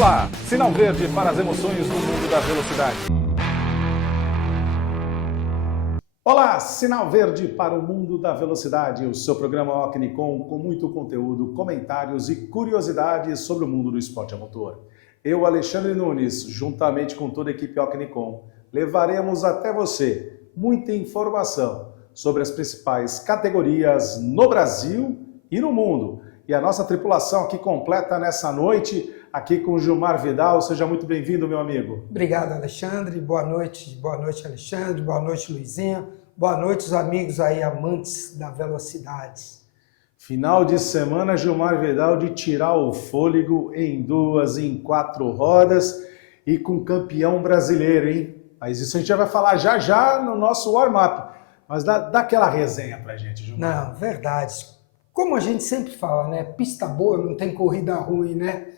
Olá, sinal verde para as emoções do mundo da velocidade. Olá, sinal verde para o mundo da velocidade, o seu programa Ocnicom com muito conteúdo, comentários e curiosidades sobre o mundo do esporte a motor. Eu, Alexandre Nunes, juntamente com toda a equipe Ocnicom, levaremos até você muita informação sobre as principais categorias no Brasil e no mundo. E a nossa tripulação aqui completa nessa noite, aqui com o Gilmar Vidal. Seja muito bem-vindo, meu amigo. Obrigado, Alexandre. Boa noite, Alexandre. Boa noite, Luizinho. Boa noite, os amigos aí, amantes da velocidade. Final de semana, Gilmar Vidal, de tirar o fôlego em 2, em 4 rodas e com campeão brasileiro, hein? Mas isso a gente já vai falar já no nosso warm-up. Mas dá aquela resenha pra gente, Gilmar. Não, verdade. Como a gente sempre fala, né? Pista boa não tem corrida ruim, né?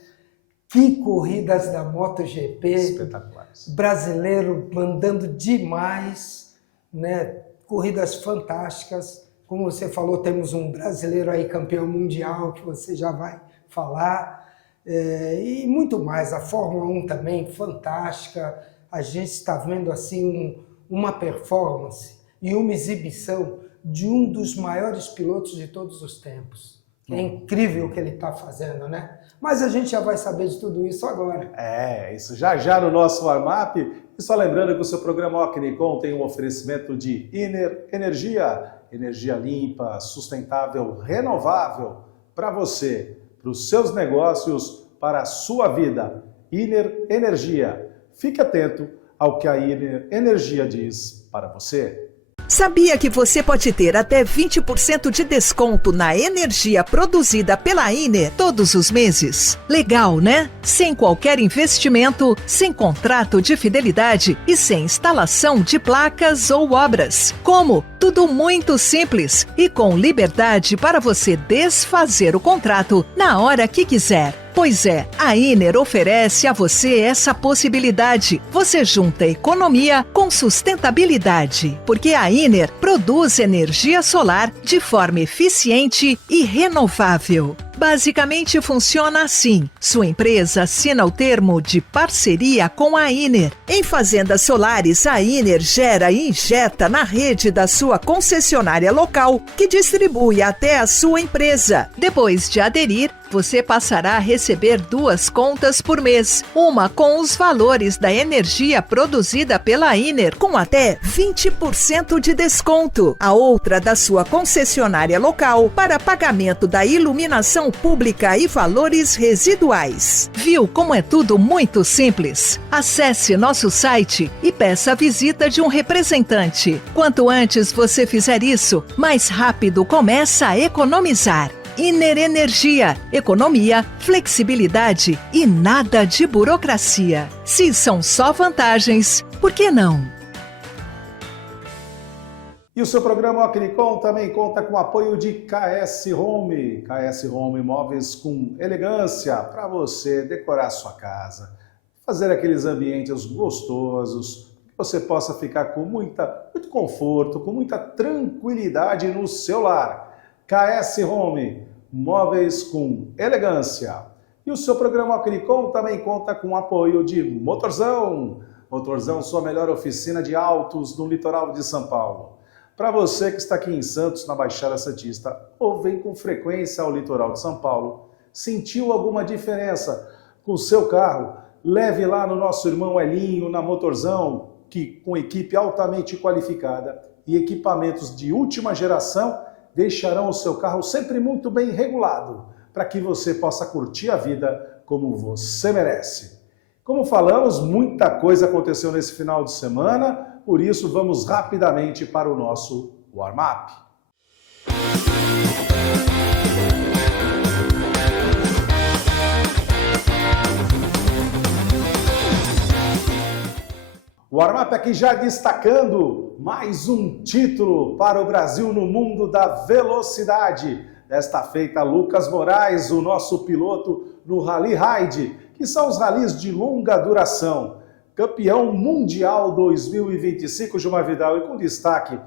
Que corridas da MotoGP. Espetaculares. Brasileiro mandando demais, né? Corridas fantásticas. Como você falou, temos um brasileiro aí campeão mundial, que você já vai falar. E muito mais. A Fórmula 1 também, fantástica. A gente está vendo assim uma performance e uma exibição de um dos maiores pilotos de todos os tempos. É incrível o que ele está fazendo, né? Mas a gente já vai saber de tudo isso agora. Isso já no nosso warm-up. E só lembrando que o seu programa Ocnicom tem um oferecimento de Iner Energia. Energia limpa, sustentável, renovável para você, para os seus negócios, para a sua vida. Iner Energia. Fique atento ao que a Iner Energia diz para você. Sabia que você pode ter até 20% de desconto na energia produzida pela Iner todos os meses? Legal, né? Sem qualquer investimento, sem contrato de fidelidade e sem instalação de placas ou obras. Como? Tudo muito simples e com liberdade para você desfazer o contrato na hora que quiser. Pois é, a Iner oferece a você essa possibilidade. Você junta economia com sustentabilidade, porque a Iner produz energia solar de forma eficiente e renovável. Basicamente funciona assim. Sua empresa assina o termo de parceria com a Iner. Em fazendas solares, a Iner gera e injeta na rede da sua concessionária local, que distribui até a sua empresa. Depois de aderir, você passará a receber 2 contas por mês. Uma com os valores da energia produzida pela Iner, com até 20% de desconto. A outra da sua concessionária local, para pagamento da iluminação pública e valores residuais. Viu como é tudo muito simples? Acesse nosso site e peça a visita de um representante. Quanto antes você fizer isso, mais rápido começa a economizar. Iner Energia, economia, flexibilidade e nada de burocracia. Se são só vantagens, por que não? E o seu programa Ocnicom também conta com o apoio de KS Home. KS Home, móveis com elegância para você decorar sua casa, fazer aqueles ambientes gostosos, que você possa ficar com muito conforto, com muita tranquilidade no seu lar. KS Home, móveis com elegância. E o seu programa Ocnicom também conta com o apoio de Motorzão. Motorzão, sua melhor oficina de autos no litoral de São Paulo. Para você que está aqui em Santos, na Baixada Santista, ou vem com frequência ao litoral de São Paulo, sentiu alguma diferença com o seu carro? Leve lá no nosso irmão Elinho, na Motorzão, que com equipe altamente qualificada e equipamentos de última geração, deixarão o seu carro sempre muito bem regulado, para que você possa curtir a vida como você merece. Como falamos, muita coisa aconteceu nesse final de semana, por isso vamos rapidamente para o nosso warm-up. O warm-up aqui já destacando mais um título para o Brasil no mundo da velocidade. Desta feita, Lucas Moraes, o nosso piloto no Rally Raid, que são os ralis de longa duração. Campeão mundial 2025, Gilmar Vidal, e com destaque,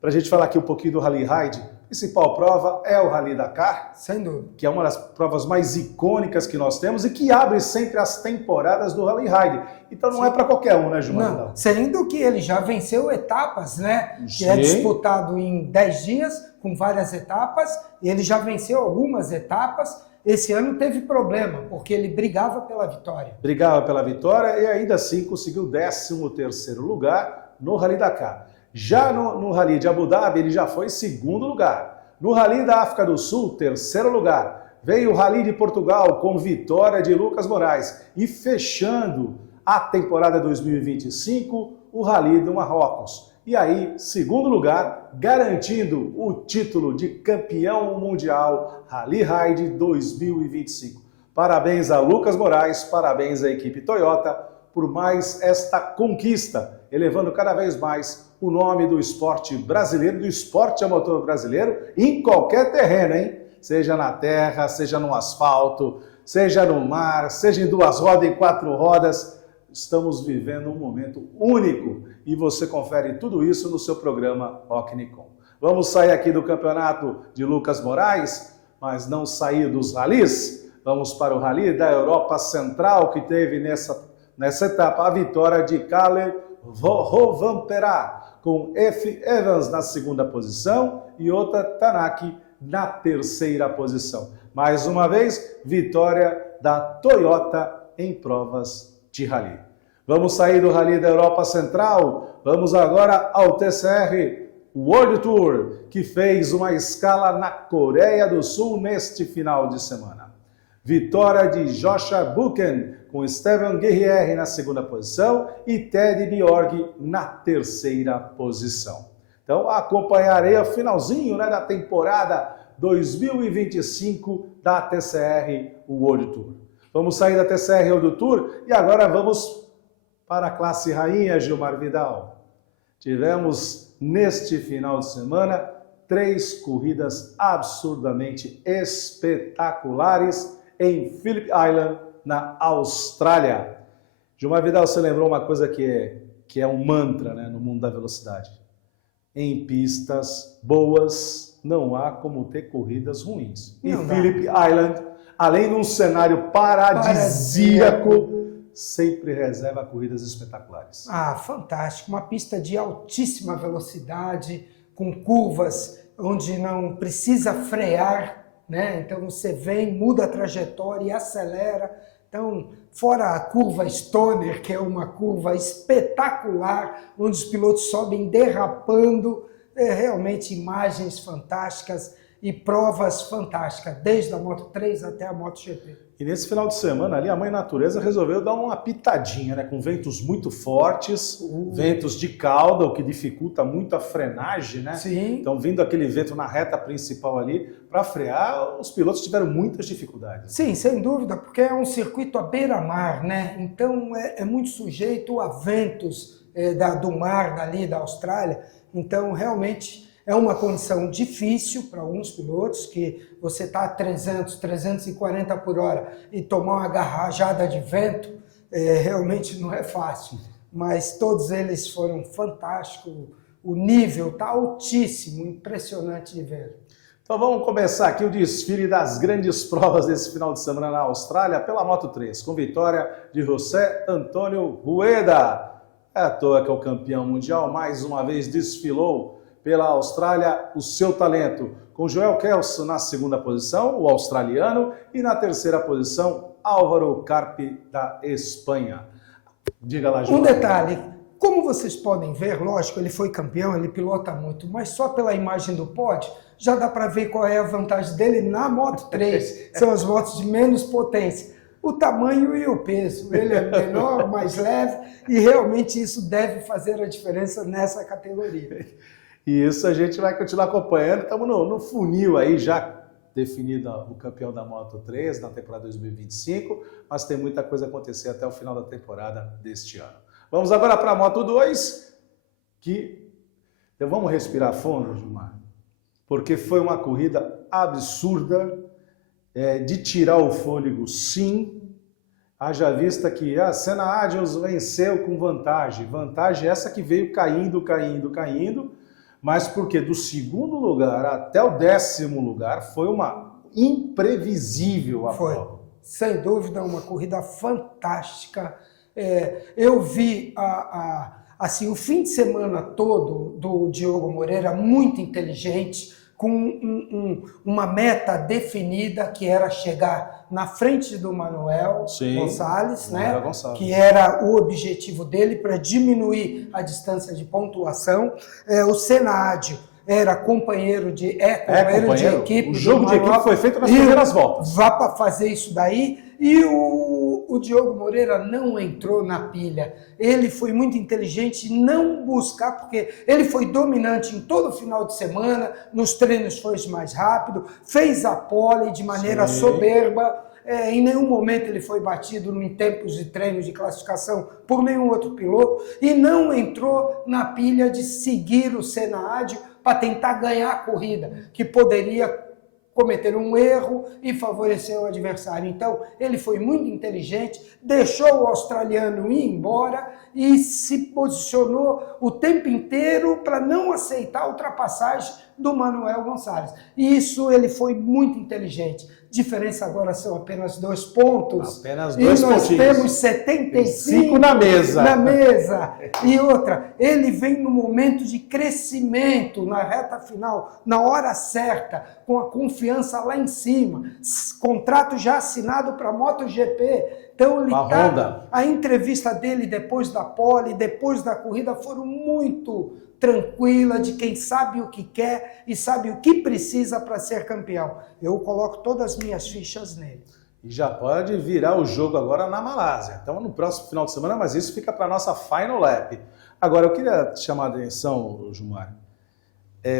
para a gente falar aqui um pouquinho do Rally Raid, principal prova é o Rally Dakar, Sem dúvida. que é uma das provas mais icônicas que nós temos e que abre sempre as temporadas do Rally Ride. Então não é para qualquer um, né, Gilmar? Não, sendo que ele já venceu etapas, né? Que é Sim. disputado em 10 dias, com várias etapas, e ele já venceu algumas etapas. Esse ano teve problema, porque ele brigava pela vitória. Brigava pela vitória e ainda assim conseguiu o 13º lugar no Rally Dakar. Já no Rally de Abu Dhabi, ele já foi segundo lugar. No Rally da África do Sul, terceiro lugar. Veio o Rally de Portugal com vitória de Lucas Moraes. E fechando a temporada 2025, o Rally do Marrocos. E aí, segundo lugar, garantindo o título de campeão mundial Rally Ride 2025. Parabéns a Lucas Moraes, parabéns à equipe Toyota por mais esta conquista, elevando cada vez mais o nome do esporte brasileiro, do esporte a motor brasileiro, em qualquer terreno, hein? Seja na terra, seja no asfalto, seja no mar, seja em 2 rodas, em 4 rodas. Estamos vivendo um momento único e você confere tudo isso no seu programa Rocknicom. Vamos sair aqui do campeonato de Lucas Moraes, mas não sair dos ralis. Vamos para o Rally da Europa Central, que teve nessa etapa a vitória de Kalle Rovanperä, com F. Evans na segunda posição e Ota Tanaki na terceira posição. Mais uma vez, vitória da Toyota em provas de rally. Vamos sair do Rally da Europa Central, vamos agora ao TCR World Tour, que fez uma escala na Coreia do Sul neste final de semana. Vitória de Joshua Buchen, com Steven Guerrier na segunda posição e Ted Bjorg na terceira posição. Então, acompanharei o finalzinho, né, da temporada 2025 da TCR World Tour. Vamos sair da TCR World Tour e agora vamos para a classe rainha, Gilmar Vidal. Tivemos neste final de semana 3 corridas absurdamente espetaculares em Phillip Island, na Austrália. Gilmar Vidal, você lembrou uma coisa que é um mantra, né, no mundo da velocidade. Em pistas boas, não há como ter corridas ruins. E Phillip Island, além de um cenário paradisíaco, sempre reserva corridas espetaculares. Ah, fantástico. Uma pista de altíssima velocidade, com curvas onde não precisa frear, né? Então você vem, muda a trajetória e acelera. Então, fora a curva Stoner, que é uma curva espetacular, onde os pilotos sobem derrapando, realmente imagens fantásticas e provas fantásticas, desde a Moto3 até a MotoGP. E nesse final de semana ali, a Mãe Natureza resolveu dar uma pitadinha, né? Com ventos muito fortes, ventos de cauda, o que dificulta muito a frenagem, né? Sim. Então, vindo aquele vento na reta principal ali, para frear, os pilotos tiveram muitas dificuldades. Sim, sem dúvida, porque é um circuito à beira-mar, né? Então, é muito sujeito a ventos do mar, dali, da Austrália. Então, realmente, é uma condição difícil para alguns pilotos, que você está a 300, 340 por hora e tomar uma garrajada de vento, realmente não é fácil. Mas todos eles foram fantásticos, o nível está altíssimo, impressionante de ver. Então vamos começar aqui o desfile das grandes provas desse final de semana na Austrália pela Moto3, com vitória de José Antônio Rueda. É à toa que é o campeão mundial, mais uma vez desfilou pela Austrália o seu talento, com Joel Kelso na segunda posição, o australiano, e na terceira posição, Álvaro Carpi, da Espanha. Diga lá, Joel. Um detalhe, como vocês podem ver, lógico, ele foi campeão, ele pilota muito, mas só pela imagem do pódio, já dá para ver qual é a vantagem dele na Moto3, são as motos de menos potência. O tamanho e o peso, ele é menor, mais leve, e realmente isso deve fazer a diferença nessa categoria. E isso a gente vai continuar acompanhando. Estamos no funil aí, já definido o campeão da Moto3 na temporada 2025, mas tem muita coisa a acontecer até o final da temporada deste ano. Vamos agora para a Moto2, vamos respirar fundo, Gilmar, porque foi uma corrida absurda, de tirar o fôlego, sim. Haja vista que a Senna Adams venceu com vantagem essa que veio caindo, mas porque do segundo lugar até o 10º lugar foi uma imprevisível a Foi, prova. sem dúvida, uma corrida fantástica. Eu vi assim, o fim de semana todo do Diogo Moreira muito inteligente, com uma meta definida, que era chegar na frente do Manuel Gonçalves, né? Gonçalves, que era o objetivo dele para diminuir a distância de pontuação. O Senadio era companheiro de equipe. O jogo de equipe foi feito nas primeiras voltas. Vá para fazer isso daí. E o Diogo Moreira não entrou na pilha. Ele foi muito inteligente em não buscar, porque ele foi dominante em todo o final de semana, nos treinos foi mais rápido, fez a pole de maneira soberba. Em nenhum momento ele foi batido em tempos de treino de classificação por nenhum outro piloto e não entrou na pilha de seguir o Senadio para tentar ganhar a corrida, que poderia cometer um erro e favorecer o adversário. Então, ele foi muito inteligente, deixou o australiano ir embora e se posicionou o tempo inteiro para não aceitar a ultrapassagem do Manuel Gonçalves. E isso ele foi muito inteligente. Diferença agora são apenas 2 pontos. Apenas 2 pontinhos. E nós temos 5 75 na mesa. Na mesa. E outra, ele vem no momento de crescimento, na reta final, na hora certa, com a confiança lá em cima. Contrato já assinado para a MotoGP. Então, ele a entrevista dele depois da pole, depois da corrida, foram muito tranquila, de quem sabe o que quer e sabe o que precisa para ser campeão. Eu coloco todas as minhas fichas nele. E já pode virar o jogo agora na Malásia. Então, no próximo final de semana, mas isso fica para a nossa Final Lap. Agora, eu queria chamar a atenção, Gilmar.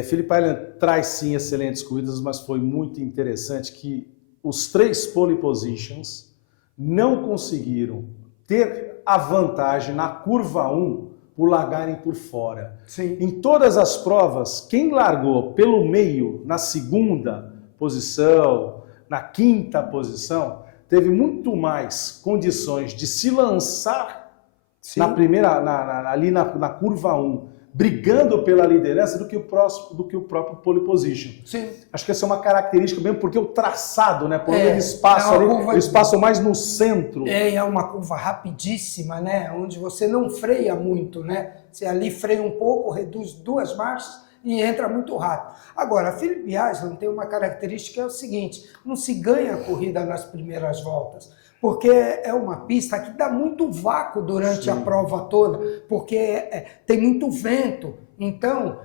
Phillip Island traz sim excelentes corridas, mas foi muito interessante que os 3 pole positions não conseguiram ter a vantagem na curva 1 por largarem por fora. Sim. Em todas as provas, quem largou pelo meio na segunda posição, na 5ª posição, teve muito mais condições de se lançar na primeira, ali na curva 1, brigando pela liderança do que o próprio pole position. Sim. Acho que essa é uma característica mesmo, porque o traçado, né, por aquele espaço ali, o espaço mais no centro. É uma curva rapidíssima, né, onde você não freia muito, né? Você ali freia um pouco, reduz 2 marchas e entra muito rápido. Agora, a Phillip Island tem uma característica, que é o seguinte: não se ganha a corrida nas primeiras voltas, porque é uma pista que dá muito vácuo durante a prova toda, porque tem muito vento. Então,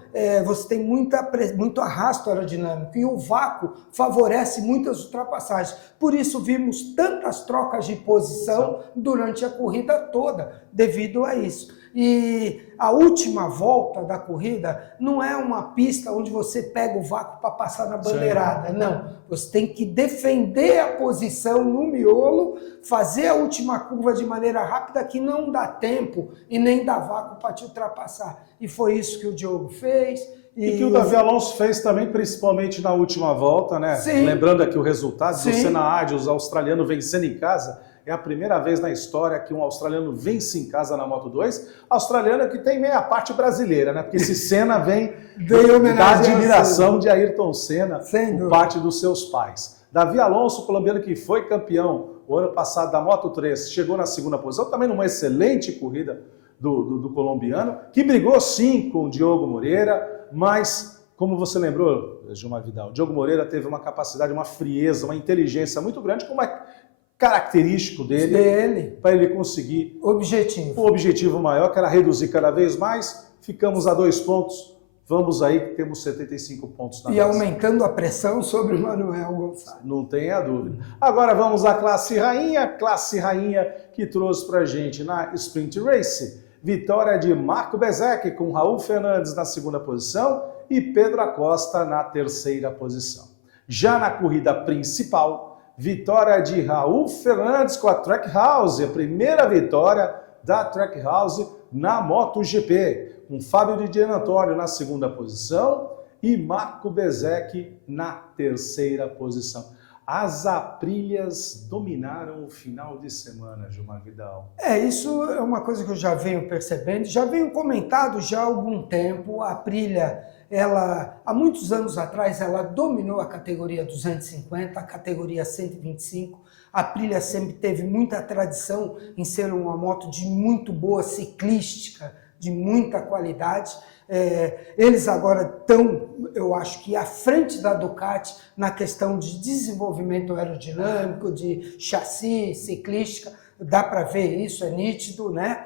você tem muito arrasto aerodinâmico e o vácuo favorece muitas ultrapassagens. Por isso, vimos tantas trocas de posição durante a corrida toda, devido a isso. E a última volta da corrida não é uma pista onde você pega o vácuo para passar na bandeirada. Não, você tem que defender a posição no miolo, fazer a última curva de maneira rápida, que não dá tempo e nem dá vácuo para te ultrapassar. E foi isso que o Diogo fez. E que o Davi Alonso fez também, principalmente na última volta, né? Sim. Lembrando aqui o resultado do Sim. Senadio, os australianos vencendo em casa. É a primeira vez na história que um australiano vence em casa na Moto2. Australiano que tem meia parte brasileira, né? Porque esse Senna vem da admiração de Ayrton Senna por parte dos seus pais. Davi Alonso, colombiano que foi campeão o ano passado da Moto3, chegou na 2ª posição, também numa excelente corrida do colombiano, que brigou sim com o Diogo Moreira, mas, como você lembrou, Gilmar Vidal, o Diogo Moreira teve uma capacidade, uma frieza, uma inteligência muito grande, como é característico dele. Para ele conseguir o objetivo maior, que era reduzir cada vez mais. Ficamos a 2 pontos, vamos aí, temos 75 pontos na mesa. E aumentando a pressão sobre o Manuel Gonçalves. Não tenha dúvida. Agora vamos à classe rainha que trouxe para a gente na Sprint Race, vitória de Marco Bezzecchi com Raul Fernandes na 2ª posição e Pedro Acosta na 3ª posição. Já na corrida principal, vitória de Raul Fernandes com a Trackhouse, a primeira vitória da Trackhouse na MotoGP, com Fábio Di Giannantonio na 2ª posição e Marco Bezzecchi na 3ª posição. As Aprilhas dominaram o final de semana, Gilmar Vidal. Isso é uma coisa que eu já venho percebendo, já venho comentado já há algum tempo. A Aprilia ela, há muitos anos atrás, ela dominou a categoria 250, a categoria 125. A Aprilia sempre teve muita tradição em ser uma moto de muito boa ciclística, de muita qualidade. Eles agora estão, eu acho que à frente da Ducati na questão de desenvolvimento aerodinâmico, de chassi, ciclística. Dá para ver isso, é nítido, né?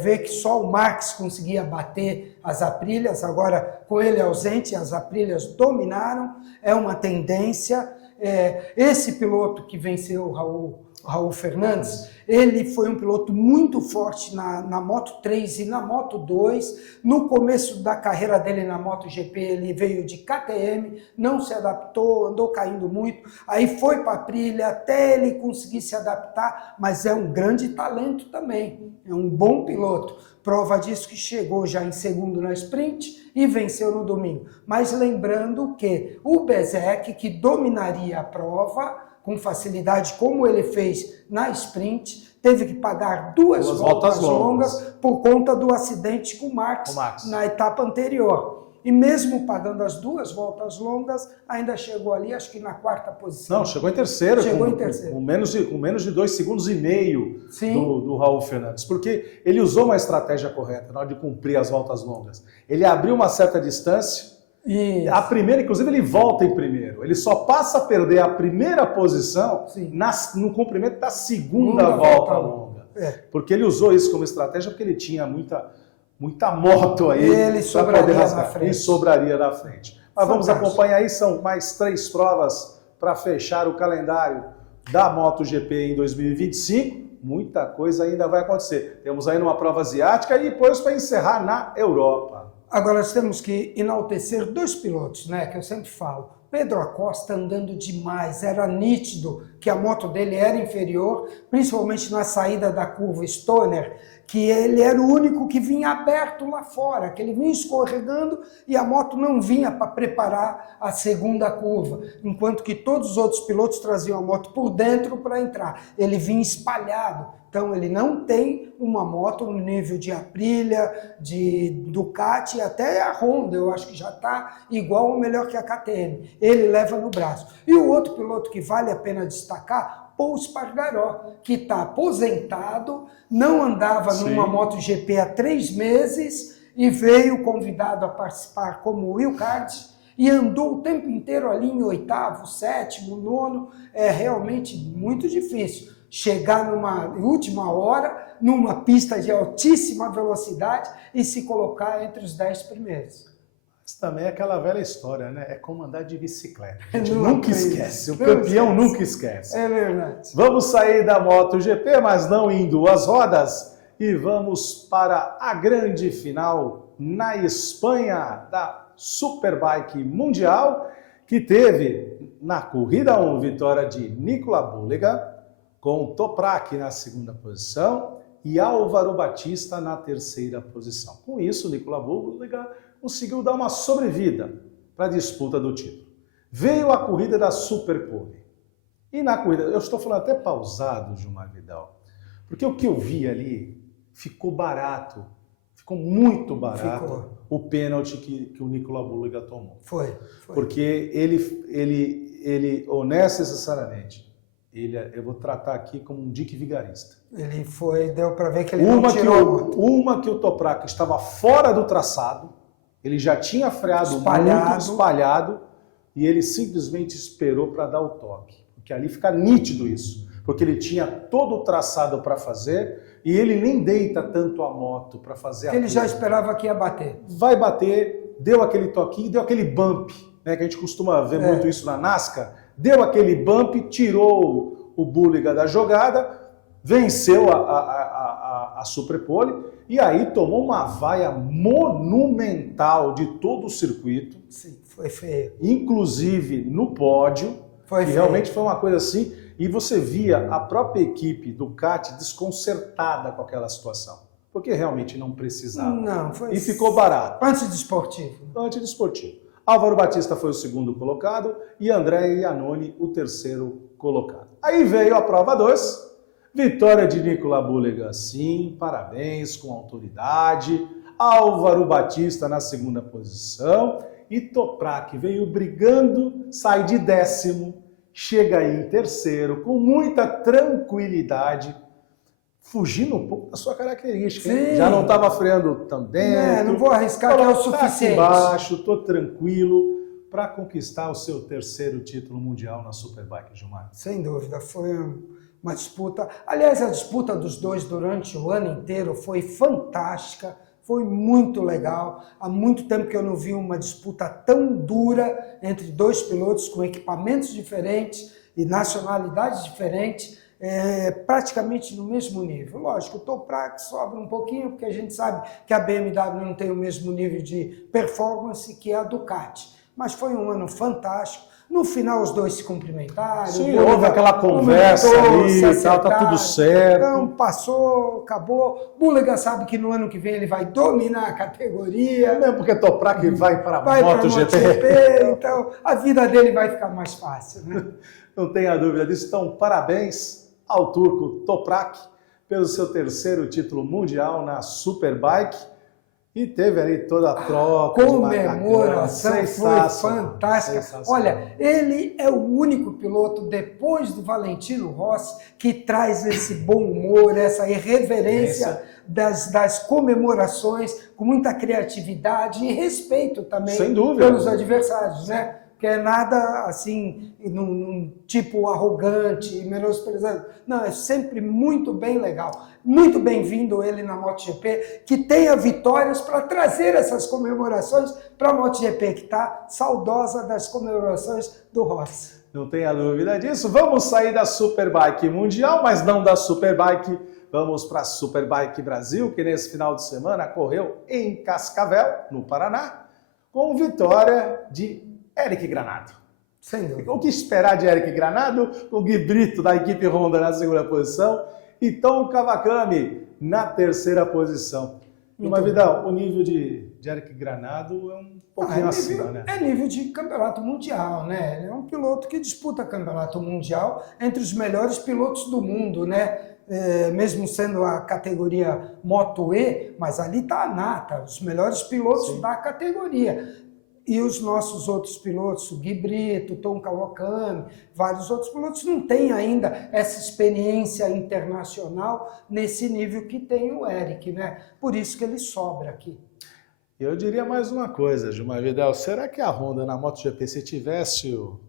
Ver que só o Marx conseguia bater as Aprilias, agora com ele ausente, as Aprilias dominaram, é uma tendência. Esse piloto que venceu o Raul Fernandes, ele foi um piloto muito forte na Moto 3 e na Moto 2. No começo da carreira dele na MotoGP, ele veio de KTM, não se adaptou, andou caindo muito, aí foi para a Aprilia até ele conseguir se adaptar, mas é um grande talento também, é um bom piloto. Prova disso que chegou já em segundo na sprint e venceu no domingo. Mas lembrando que o Bezzecchi, que dominaria a prova com facilidade, como ele fez na sprint, teve que pagar duas voltas longas por conta do acidente com o Marx na etapa anterior. E mesmo pagando as duas voltas longas, ainda chegou ali, acho que na quarta posição. Não, chegou em terceiro. Chegou em terceiro. Com menos de 2,5 segundos do Raul Fernandes. Porque ele usou uma estratégia correta na hora de cumprir as voltas longas. Ele abriu uma certa distância. Isso. A primeira, inclusive, ele volta em primeiro. Ele só passa a perder a primeira posição no cumprimento da segunda volta longa. Porque ele usou isso como estratégia porque ele tinha muita moto aí para poder rasgar. E sobraria na frente. Mas vamos acompanhar aí, são mais 3 provas para fechar o calendário da MotoGP em 2025. Muita coisa ainda vai acontecer. Temos ainda uma prova asiática e depois para encerrar na Europa. Agora nós temos que enaltecer 2 pilotos, né, que eu sempre falo. Pedro Acosta andando demais, era nítido que a moto dele era inferior, principalmente na saída da curva Stoner, que ele era o único que vinha aberto lá fora, que ele vinha escorregando e a moto não vinha para preparar a segunda curva, enquanto que todos os outros pilotos traziam a moto por dentro para entrar. Ele vinha espalhado. Então ele não tem uma moto no nível de Aprilia, de Ducati, até a Honda, eu acho que já está igual ou melhor que a KTM. Ele leva no braço. E o outro piloto que vale a pena destacar, Pol Espargaró, que está aposentado, não andava numa MotoGP há 3 meses e veio convidado a participar como wildcard e andou o tempo inteiro ali em 8º, 7º, 9º. É realmente muito difícil chegar numa última hora, numa pista de altíssima velocidade e se colocar entre os 10 primeiros. Mas também é aquela velha história, né? É como andar de bicicleta. A gente nunca esquece, o campeão nunca esquece. É verdade. Vamos sair da MotoGP, mas não em 2 rodas, e vamos para a grande final na Espanha da Superbike Mundial, que teve na corrida 1 vitória de Nicola Bulega, com Toprak na segunda posição e Álvaro Batista na terceira posição. Com isso, Nicola Bulega conseguiu dar uma sobrevida para a disputa do título. Veio a corrida da Superpole. E na corrida, eu estou falando até pausado, Gilmar Vidal, porque o que eu vi ali ficou barato, ficou muito barato o pênalti que o Nicola Bulega tomou. Foi. Porque ele honesto e sinceramente, eu vou tratar aqui como um dique vigarista. Deu para ver que ele não tirou uma que o Toprak estava fora do traçado, ele já tinha freado muito espalhado e ele simplesmente esperou para dar o toque. Porque ali fica nítido isso, porque ele tinha todo o traçado para fazer e ele nem deita tanto a moto para fazer a curva. Ele já esperava que ia bater. Vai bater, deu aquele toquinho, deu aquele bump, né, que a gente costuma ver muito isso na NASCAR. Deu aquele bump, tirou o Bulega da jogada, venceu a Superpole e aí tomou uma vaia monumental de todo o circuito. Sim, foi feio. Inclusive no pódio, realmente foi uma coisa assim, e você via a própria equipe Ducati desconcertada com aquela situação, porque realmente não precisava. Não, foi. E ficou barato. Antidesportivo. Álvaro Batista foi o segundo colocado e Andrea Iannone o terceiro colocado. Aí veio a prova 2, vitória de Nicola Bulega, sim, parabéns, com autoridade. Álvaro Batista na segunda posição e Toprak veio brigando, sai de 10º, chega aí em 3º, com muita tranquilidade, fugindo um pouco da sua característica. Sim. Já não estava freando tão dentro. Não vou arriscar que é o suficiente. Tá aqui embaixo, estou tranquilo para conquistar o seu 3º título mundial na Superbike, Gilmar. Sem dúvida, foi uma disputa. Aliás, a disputa dos dois durante o ano inteiro foi fantástica, foi muito legal. Há muito tempo que eu não vi uma disputa tão dura entre dois pilotos com equipamentos diferentes e nacionalidades diferentes, praticamente no mesmo nível. Lógico, o Toprak sobra um pouquinho, porque a gente sabe que a BMW não tem o mesmo nível de performance que a Ducati. Mas foi um ano fantástico. No final, os dois se cumprimentaram. Sim, houve aquela conversa ali e tal, tá tudo certo. Então, passou, acabou. Bulligan sabe que no ano que vem ele vai dominar a categoria. Não é porque Toprak vai para Vai para MotoGP. Então, a vida dele vai ficar mais fácil, né? Não tenha dúvida disso. Então, parabéns ao turco Toprak pelo seu 3º título mundial na Superbike. E teve ali toda a troca. Comemoração foi fantástica. Olha, ele é o único piloto, depois do Valentino Rossi, que traz esse bom humor, essa irreverência das comemorações, com muita criatividade e respeito também pelos adversários, né? Que é nada assim, num tipo arrogante, menosprezado. Não, é sempre muito bem legal. Muito bem-vindo ele na MotoGP, que tenha vitórias para trazer essas comemorações para a MotoGP, que está saudosa das comemorações do Rossi. Não tenha dúvida disso. Vamos sair da Superbike Mundial, mas não da Superbike. Vamos para a Superbike Brasil, que nesse final de semana correu em Cascavel, no Paraná, com vitória de Eric Granado. Sem dúvida. O que esperar de Eric Granado? O Gui Brito da equipe Honda na segunda posição e Tom Kawakami na 3ª posição. Mas, Vidal, o nível de Eric Granado é um pouquinho acima, né? É nível de campeonato mundial, né? Ele é um piloto que disputa campeonato mundial entre os melhores pilotos do mundo, né? Mesmo sendo a categoria Moto E, mas ali está a nata, os melhores pilotos da categoria. E os nossos outros pilotos, o Gui Brito, o Tom Kawakami, vários outros pilotos, não têm ainda essa experiência internacional nesse nível que tem o Eric, né? Por isso que ele sobra aqui. Eu diria mais uma coisa, Gilmar Vidal. Será que a Honda na MotoGP, se tivesse o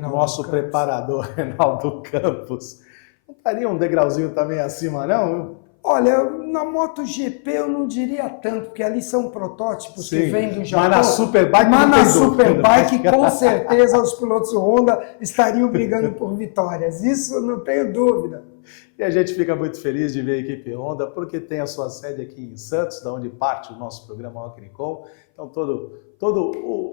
nosso preparador Reinaldo Campos, não estaria um degrauzinho também acima, não? Olha, na MotoGP eu não diria tanto, porque ali são protótipos que vêm do Japão. Mas na Superbike, com certeza os pilotos Honda estariam brigando por vitórias. Isso não tenho dúvida. E a gente fica muito feliz de ver a equipe Honda, porque tem a sua sede aqui em Santos, da onde parte o nosso programa Rock'n'Call. Então,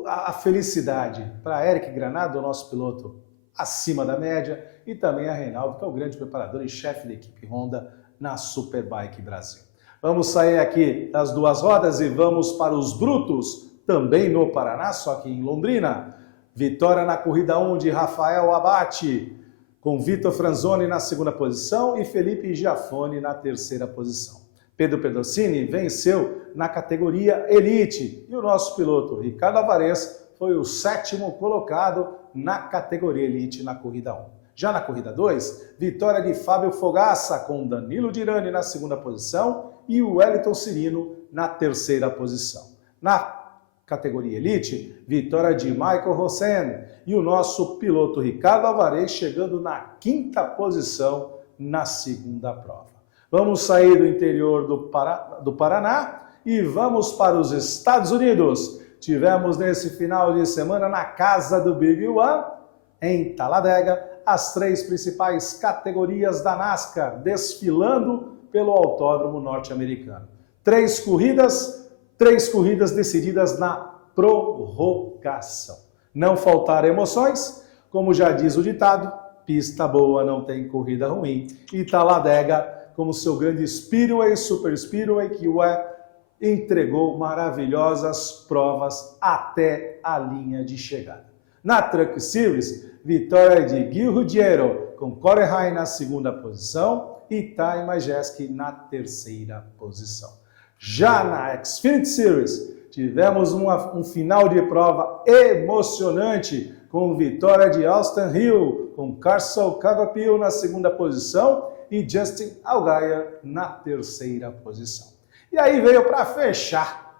a felicidade para Eric Granado, o nosso piloto acima da média, e também a Reinaldo, que é o grande preparador e chefe da equipe Honda na Superbike Brasil. Vamos sair aqui das duas rodas e vamos para os brutos, também no Paraná, só que em Londrina. Vitória na corrida 1 de Rafael Abate, com Vitor Franzoni na segunda posição e Felipe Giafone na 3ª posição. Pedro Pedrocini venceu na categoria Elite e o nosso piloto Ricardo Alvarez foi o 7º colocado na categoria Elite na corrida 1. Já na corrida 2, vitória de Fábio Fogaça com Danilo Dirani na segunda posição e o Wellington Cirino na 3ª posição. Na categoria Elite, vitória de Michael Rosen e o nosso piloto Ricardo Alvarez chegando na 5ª posição na segunda prova. Vamos sair do interior do Paraná e vamos para os Estados Unidos. Tivemos nesse final de semana na casa do Big One, em Talladega, as 3 principais categorias da NASCAR desfilando pelo autódromo norte-americano. 3 corridas decididas na prorrogação. Não faltaram emoções, como já diz o ditado, pista boa não tem corrida ruim. E Talladega, como seu grande Speedway, Super Speedway, que entregou maravilhosas provas até a linha de chegada. Na Truck Series, vitória de Gui Ruggiero, com Corey Heim na segunda posição e Ty Majeski na 3ª posição. Já na Xfinity Series, tivemos um final de prova emocionante com vitória de Austin Hill, com Carson Cavapiel na segunda posição e Justin Allgaier na terceira posição. E aí veio para fechar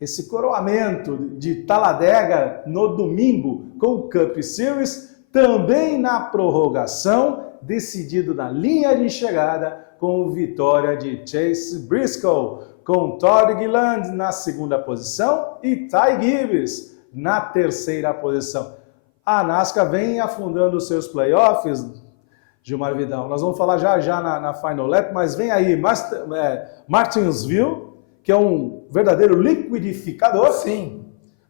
esse coroamento de Talladega no domingo com o Cup Series, também na prorrogação, decidido na linha de chegada com vitória de Chase Briscoe, com Todd Gilliland na segunda posição e Ty Gibbs na terceira posição. A NASCAR vem afundando seus playoffs, Gilmar Vidal. Nós vamos falar já na Final Lap, mas vem aí Martinsville, que é um verdadeiro liquidificador,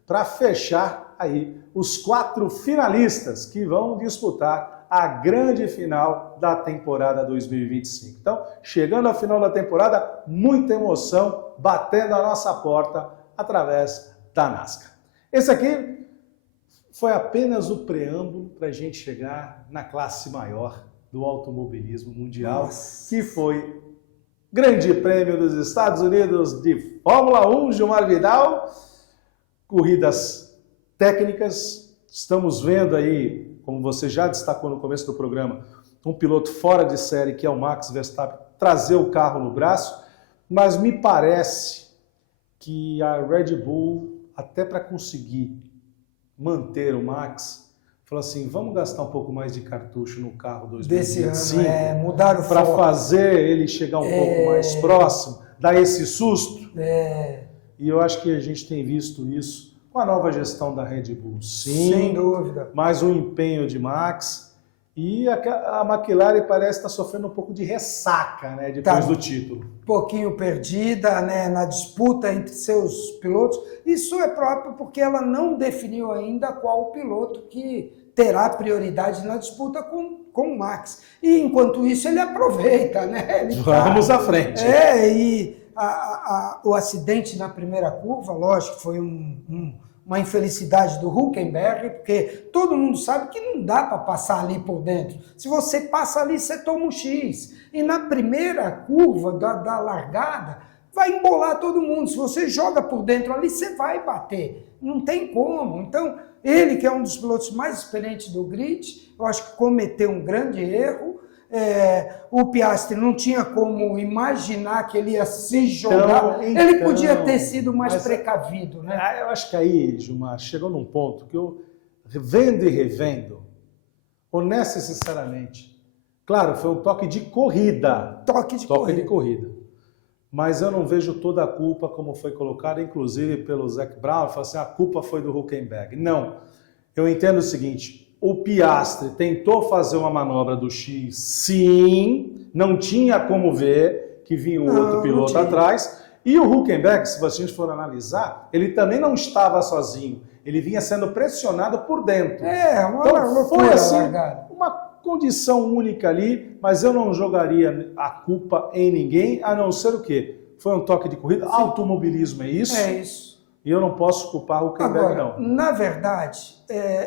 para fechar aí os 4 finalistas que vão disputar a grande final da temporada 2025. Então, chegando ao final da temporada, muita emoção batendo a nossa porta através da NASCAR. Esse aqui foi apenas o preâmbulo para a gente chegar na classe maior do automobilismo mundial, que foi Grande Prêmio dos Estados Unidos de Fórmula 1, Gilmar Vidal, corridas técnicas. Estamos vendo aí, como você já destacou no começo do programa, um piloto fora de série, que é o Max Verstappen, trazer o carro no braço, mas me parece que a Red Bull, até para conseguir manter o Max, falou assim, vamos gastar um pouco mais de cartucho no carro 2025 desse ano, mudar o para foco, fazer ele chegar um pouco mais próximo, dar esse susto. E eu acho que a gente tem visto isso com a nova gestão da Red Bull. Sim, sem dúvida. Mais um empenho de Max. E a McLaren parece estar sofrendo um pouco de ressaca, né, depois do título. Um pouquinho perdida, né, na disputa entre seus pilotos. Isso é próprio porque ela não definiu ainda qual o piloto que terá prioridade na disputa com o Max. E enquanto isso ele aproveita, né? Vamos à frente. E o acidente na primeira curva, lógico, foi uma infelicidade do Hülkenberg, porque todo mundo sabe que não dá para passar ali por dentro. Se você passa ali, você toma um X. E na primeira curva da largada, vai embolar todo mundo. Se você joga por dentro ali, você vai bater. Não tem como. Então, ele, que é um dos pilotos mais experientes do grid, eu acho que cometeu um grande erro. O Piastri não tinha como imaginar que ele ia se jogar. Ele podia ter sido mais precavido, né? Eu acho que aí, Gilmar, chegou num ponto que eu, vendo e revendo, honesto e sinceramente, claro, foi um toque de corrida. Toque de corrida. Mas eu não vejo toda a culpa como foi colocada, inclusive pelo Zac Brown, falou assim, a culpa foi do Hülkenberg. Não, eu entendo o seguinte, o Piastri tentou fazer uma manobra do X, sim, não tinha como ver que vinha um outro piloto atrás, e o Hülkenberg, se a gente for analisar, ele também não estava sozinho, ele vinha sendo pressionado por dentro. Então, foi assim, uma condição única ali, mas eu não jogaria a culpa em ninguém, a não ser o quê? Foi um toque de corrida, sim. Automobilismo é isso? É isso. E eu não posso culpar o Hülkenberg, não. Na verdade,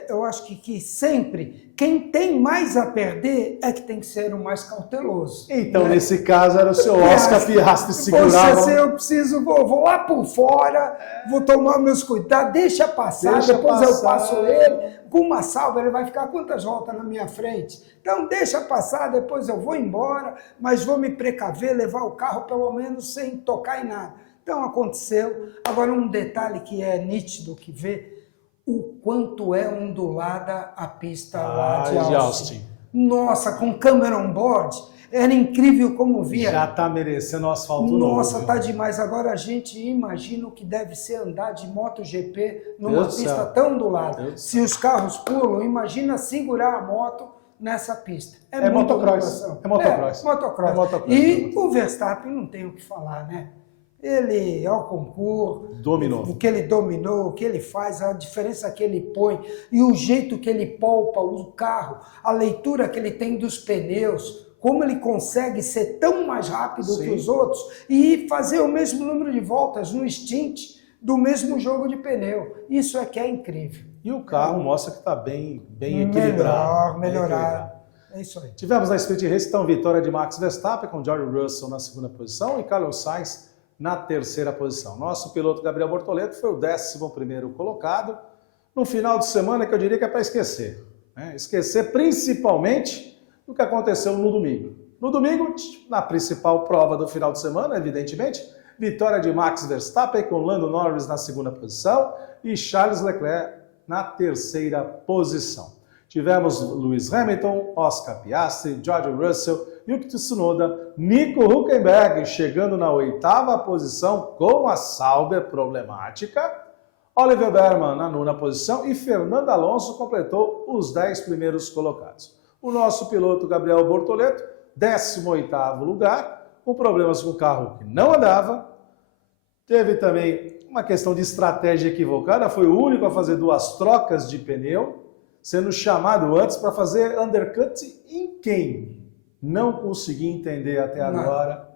eu acho que sempre quem tem mais a perder é que tem que ser o mais cauteloso. Então, né? Nesse caso, era o seu Oscar Piastri segurava. Eu vou lá por fora, vou tomar meus cuidados, deixa passar, depois eu passo ele. Com uma salva, ele vai ficar quantas voltas na minha frente? Então, deixa passar, depois eu vou embora, mas vou me precaver, levar o carro pelo menos sem tocar em nada. Então aconteceu. Agora um detalhe que é nítido que vê, o quanto é ondulada a pista lá de Austin. Nossa, com câmera on board, era incrível como via. Já está merecendo o asfalto novo. Nossa, tá demais. Agora a gente imagina o que deve ser andar de MotoGP numa pista tão ondulada. Se os carros pulam, imagina segurar a moto nessa pista. É motocross. É motocross. E o Verstappen não tem o que falar, né? Ele, ao concurso, dominou. O que ele dominou, o que ele faz, a diferença que ele põe e o jeito que ele poupa o carro, a leitura que ele tem dos pneus, como ele consegue ser tão mais rápido que os outros e fazer o mesmo número de voltas no stint do mesmo jogo de pneu. Isso é que é incrível. E o carro mostra que está bem equilibrado. Melhorado. É isso aí. Tivemos na Sprint Race, então, vitória de Max Verstappen com George Russell na segunda posição e Carlos Sainz na terceira posição. Nosso piloto Gabriel Bortoleto foi o 11º colocado, num final de semana que eu diria que é para esquecer. Né? Esquecer principalmente do que aconteceu no domingo. No domingo, na principal prova do final de semana, evidentemente, vitória de Max Verstappen com Lando Norris na segunda posição e Charles Leclerc na terceira posição. Tivemos Lewis Hamilton, Oscar Piastri, George Russell, Yuki Tsunoda, Nico Hülkenberg chegando na 8ª posição com a Sauber problemática, Oliver Behrman na 9ª posição e Fernando Alonso completou os 10 primeiros colocados. O nosso piloto Gabriel Bortoleto, 18º lugar, com problemas com o carro que não andava. Teve também uma questão de estratégia equivocada, foi o único a fazer 2 trocas de pneu, sendo chamado antes para fazer undercut em quem? Não consegui entender até agora.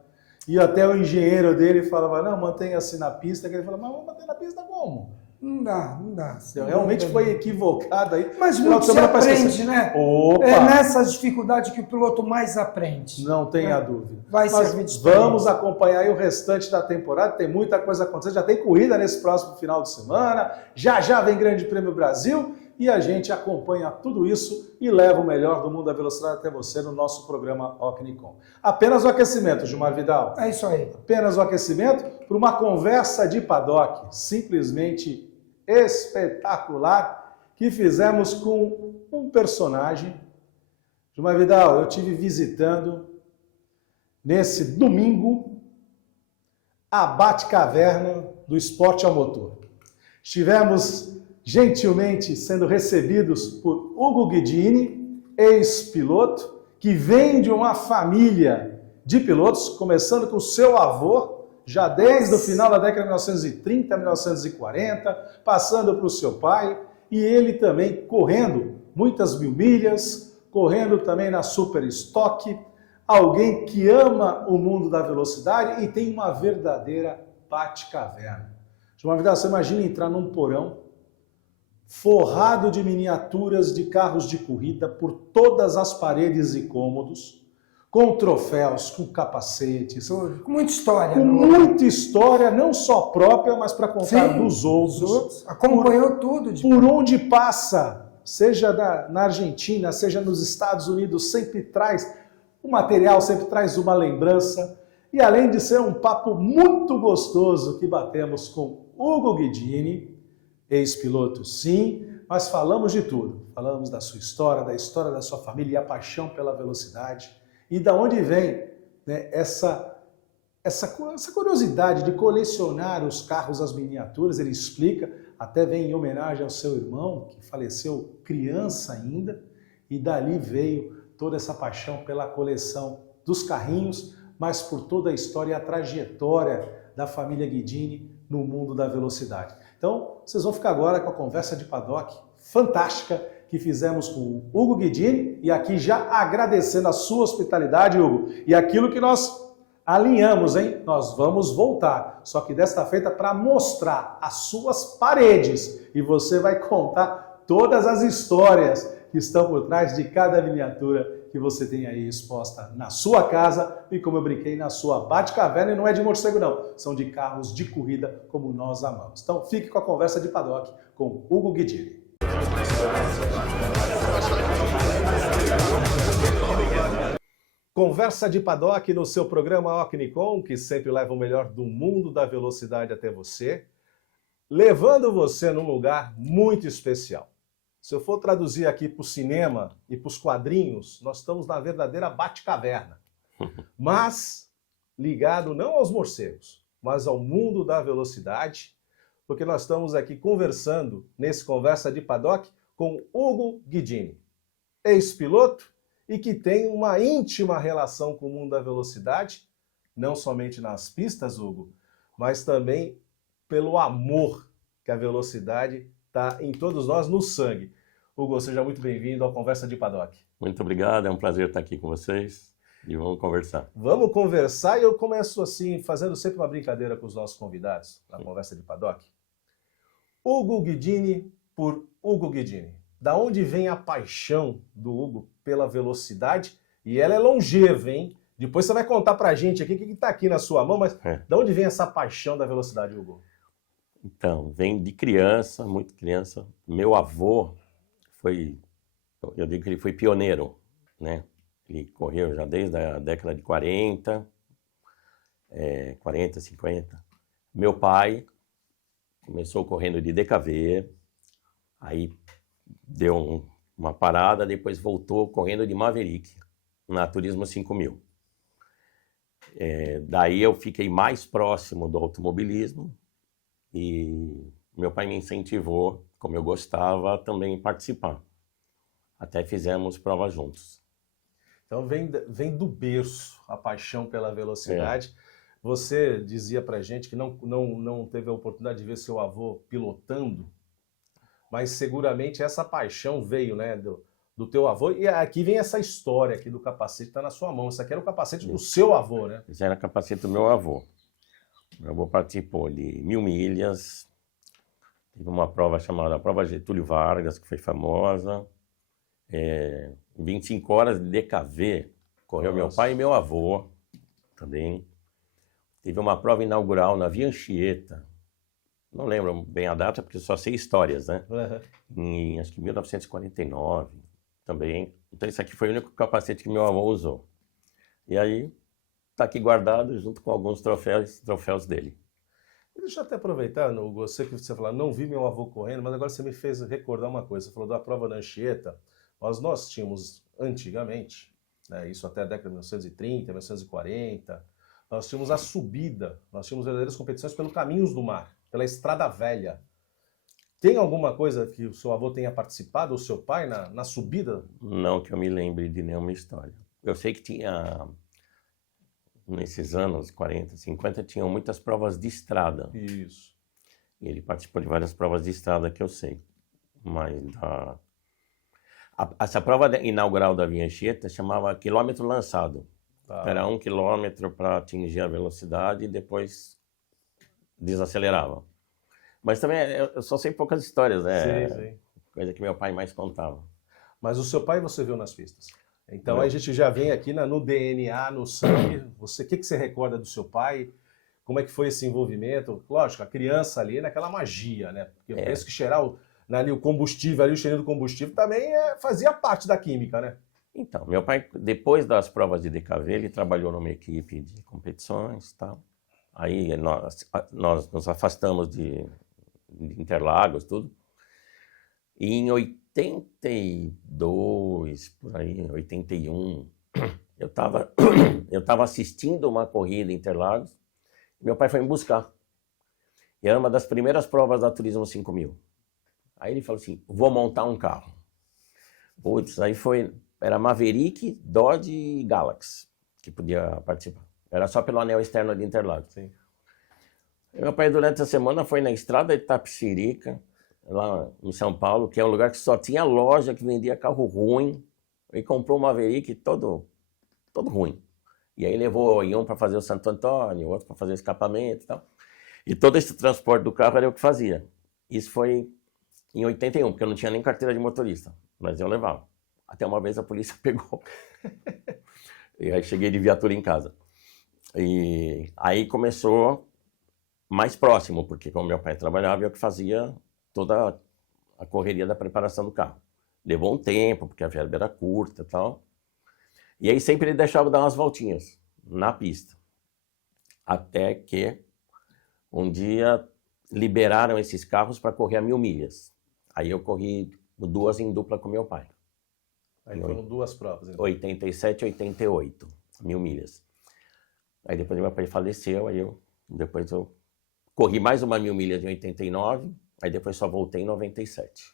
E até o engenheiro dele falava, não, mantenha-se na pista. Ele falou, mas vamos manter na pista como? Não dá. Realmente foi equivocado aí. Mas muito se aprende, né? Opa! É nessas dificuldades que o piloto mais aprende. Não tenha dúvida. Vai servir de experiência. Vamos acompanhar aí o restante da temporada, tem muita coisa acontecendo, já tem corrida nesse próximo final de semana, já vem Grande Prêmio Brasil, e a gente acompanha tudo isso e leva o melhor do mundo da velocidade até você no nosso programa Ocnicom. Apenas o aquecimento, Gilmar Vidal. É isso aí. Apenas o aquecimento para uma conversa de paddock simplesmente espetacular que fizemos com um personagem. Gilmar Vidal, eu tive visitando nesse domingo a Batcaverna do Esporte ao Motor. Estivemos gentilmente sendo recebidos por Hugo Guidini, ex-piloto, que vem de uma família de pilotos, começando com o seu avô, já desde o final da década de 1930, 1940, passando para o seu pai, e ele também correndo muitas 1000 milhas, correndo também na Super Stock, alguém que ama o mundo da velocidade e tem uma verdadeira Batcaverna. De uma vida, você imagina entrar num porão forrado de miniaturas de carros de corrida por todas as paredes e cômodos, com troféus, com capacetes, com muita história. Com muita história, não só própria, mas para contar dos outros. Acompanhou tudo. Por onde passa, seja na Argentina, seja nos Estados Unidos, sempre traz um material, sempre traz uma lembrança. E além de ser um papo muito gostoso que batemos com Hugo Guidini, ex-piloto sim, mas falamos de tudo. Falamos da sua história, da história da sua família e a paixão pela velocidade. E da onde vem, né, essa curiosidade de colecionar os carros, as miniaturas. Ele explica, até vem em homenagem ao seu irmão, que faleceu criança ainda, e dali veio toda essa paixão pela coleção dos carrinhos, mas por toda a história e a trajetória da família Guidini no mundo da velocidade. Então, vocês vão ficar agora com a conversa de paddock fantástica que fizemos com o Hugo Guidini, e aqui já agradecendo a sua hospitalidade, Hugo, e aquilo que nós alinhamos, hein? Nós vamos voltar, só que desta feita para mostrar as suas paredes, e você vai contar todas as histórias que estão por trás de cada miniatura que você tem aí exposta na sua casa e, como eu brinquei, na sua Batcaverna. E não é de morcego não, são de carros de corrida como nós amamos. Então fique com a conversa de paddock com Hugo Guidini. Conversa de paddock no seu programa Ocnicom, que sempre leva o melhor do mundo da velocidade até você, levando você num lugar muito especial. Se eu for traduzir aqui para o cinema e para os quadrinhos, nós estamos na verdadeira Batcaverna. Mas ligado não aos morcegos, mas ao mundo da velocidade, porque nós estamos aqui conversando nesse Conversa de Paddock com Hugo Guidini, ex-piloto e que tem uma íntima relação com o mundo da velocidade, não somente nas pistas, Hugo, mas também pelo amor que a velocidade está em todos nós, no sangue. Hugo, seja muito bem-vindo ao Conversa de Paddock. Muito obrigado, é um prazer estar aqui com vocês e vamos conversar. Vamos conversar, e eu começo assim, fazendo sempre uma brincadeira com os nossos convidados na Conversa de Paddock. Hugo Guidini por Hugo Guidini. Da onde vem a paixão do Hugo pela velocidade? E ela é longeva, hein? Depois você vai contar pra gente aqui o que está aqui na sua mão, mas de onde vem essa paixão da velocidade, Hugo? Então, vem de criança, muito criança. Meu avô eu digo que ele foi pioneiro, né? Ele correu já desde a década de 40, 50. Meu pai começou correndo de DKV, aí deu uma parada, depois voltou correndo de Maverick, na Turismo 5000. Daí eu fiquei mais próximo do automobilismo e meu pai me incentivou, como eu gostava, também a participar. Até fizemos provas juntos. Então vem do berço a paixão pela velocidade. Você dizia pra gente que não teve a oportunidade de ver seu avô pilotando, mas seguramente essa paixão veio, né, do teu avô. E aqui vem essa história aqui do capacete que está na sua mão. Isso aqui era o capacete do seu avô, né? Esse era o capacete do meu avô. Meu avô participou de 1000 milhas. Teve uma prova chamada Prova Getúlio Vargas, que foi famosa. 25 horas de DKV. Correu meu pai e meu avô também. Teve uma prova inaugural na Via Anchieta. Não lembro bem a data, porque só sei histórias, né? Em, acho que 1949 também. Então, isso aqui foi o único capacete que meu avô usou. E aí, tá aqui guardado junto com alguns troféus dele. Deixa eu até aproveitar, Hugo, você falou, não vi meu avô correndo, mas agora você me fez recordar uma coisa. Você falou da prova da Anchieta. Nós tínhamos antigamente, né, isso até a década de 1930, 1940, nós tínhamos a subida, nós tínhamos verdadeiras competições pelo Caminhos do Mar, pela Estrada Velha. Tem alguma coisa que o seu avô tenha participado, ou seu pai, na subida? Não que eu me lembre de nenhuma história. Eu sei que tinha, nesses anos 40, 50, tinham muitas provas de estrada. Isso. E ele participou de várias provas de estrada que eu sei. Mas essa prova inaugural da Via Anchieta chamava quilômetro lançado. Tá. Era 1 quilômetro para atingir a velocidade e depois desacelerava. Mas também eu só sei poucas histórias, né? Sim. Coisa que meu pai mais contava. Mas o seu pai você viu nas pistas. Então a gente já vem aqui no DNA, no sangue. O que você recorda do seu pai? Como é que foi esse envolvimento? Lógico, a criança ali naquela magia, né? Porque eu penso que cheirar ali o combustível, ali o cheirinho do combustível também fazia parte da química, né? Então, meu pai, depois das provas de DKV, ele trabalhou numa equipe de competições e tal. Aí nós nos afastamos de Interlagos, tudo. E em 82, por aí, 81, eu tava assistindo uma corrida em Interlagos e meu pai foi me buscar. E era uma das primeiras provas da Turismo 5000. Aí ele falou assim, vou montar um carro. Putz, era Maverick, Dodge e Galaxy que podia participar. Era só pelo anel externo de Interlagos. Sim. Meu pai, durante a semana, foi na estrada de Itapecerica, lá em São Paulo, que é um lugar que só tinha loja que vendia carro ruim, e comprou um Maverick todo ruim. E aí levou um para fazer o Santo Antônio, outro para fazer o escapamento e tal. E todo esse transporte do carro era eu que fazia. Isso foi em 81, porque eu não tinha nem carteira de motorista, mas eu levava. Até uma vez a polícia pegou. E aí cheguei de viatura em casa. E aí começou mais próximo, porque como meu pai trabalhava, eu que fazia toda a correria da preparação do carro. Levou um tempo, porque a verba era curta e tal. E aí sempre ele deixava dar umas voltinhas na pista. Até que um dia liberaram esses carros para correr a 1000 milhas. Aí eu corri 2 em dupla com meu pai. Aí foram 2 provas. Então. 87 e 88, 1000 milhas. Aí depois meu pai faleceu, depois eu corri mais uma 1000 milhas em 89, aí depois só voltei em 97.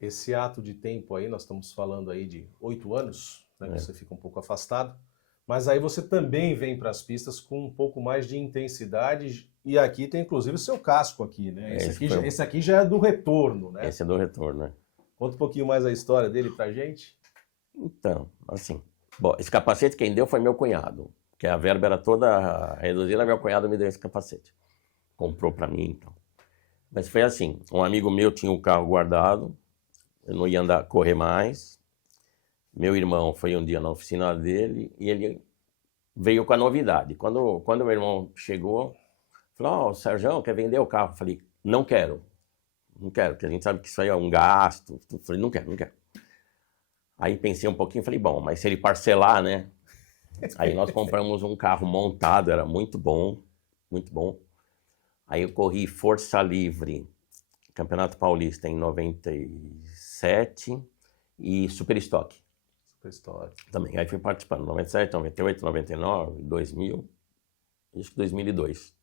Esse ato de tempo aí, nós estamos falando aí de 8 anos, né, que você fica um pouco afastado, mas aí você também vem para as pistas com um pouco mais de intensidade, e aqui tem inclusive o seu casco aqui, né? Esse aqui já é do retorno, né? Esse é do retorno, né? Conta um pouquinho mais a história dele pra gente. Então, assim, bom, esse capacete quem deu foi meu cunhado, porque a verba era toda reduzida, meu cunhado me deu esse capacete. Comprou para mim, então. Mas foi assim, um amigo meu tinha um carro guardado, eu não ia correr mais. Meu irmão foi um dia na oficina dele e ele veio com a novidade. Quando meu irmão chegou, falou, ó, Sérgio, quer vender o carro? Eu falei, não quero, porque a gente sabe que isso aí é um gasto. Eu falei, não quero. Aí pensei um pouquinho, falei, bom, mas se ele parcelar, né? Aí nós compramos um carro montado, era muito bom. Aí eu corri Força Livre, Campeonato Paulista em 97 e Super Stock. Super Stock. Também, aí fui participando, 97, 98, 99, 2000, acho que 2002.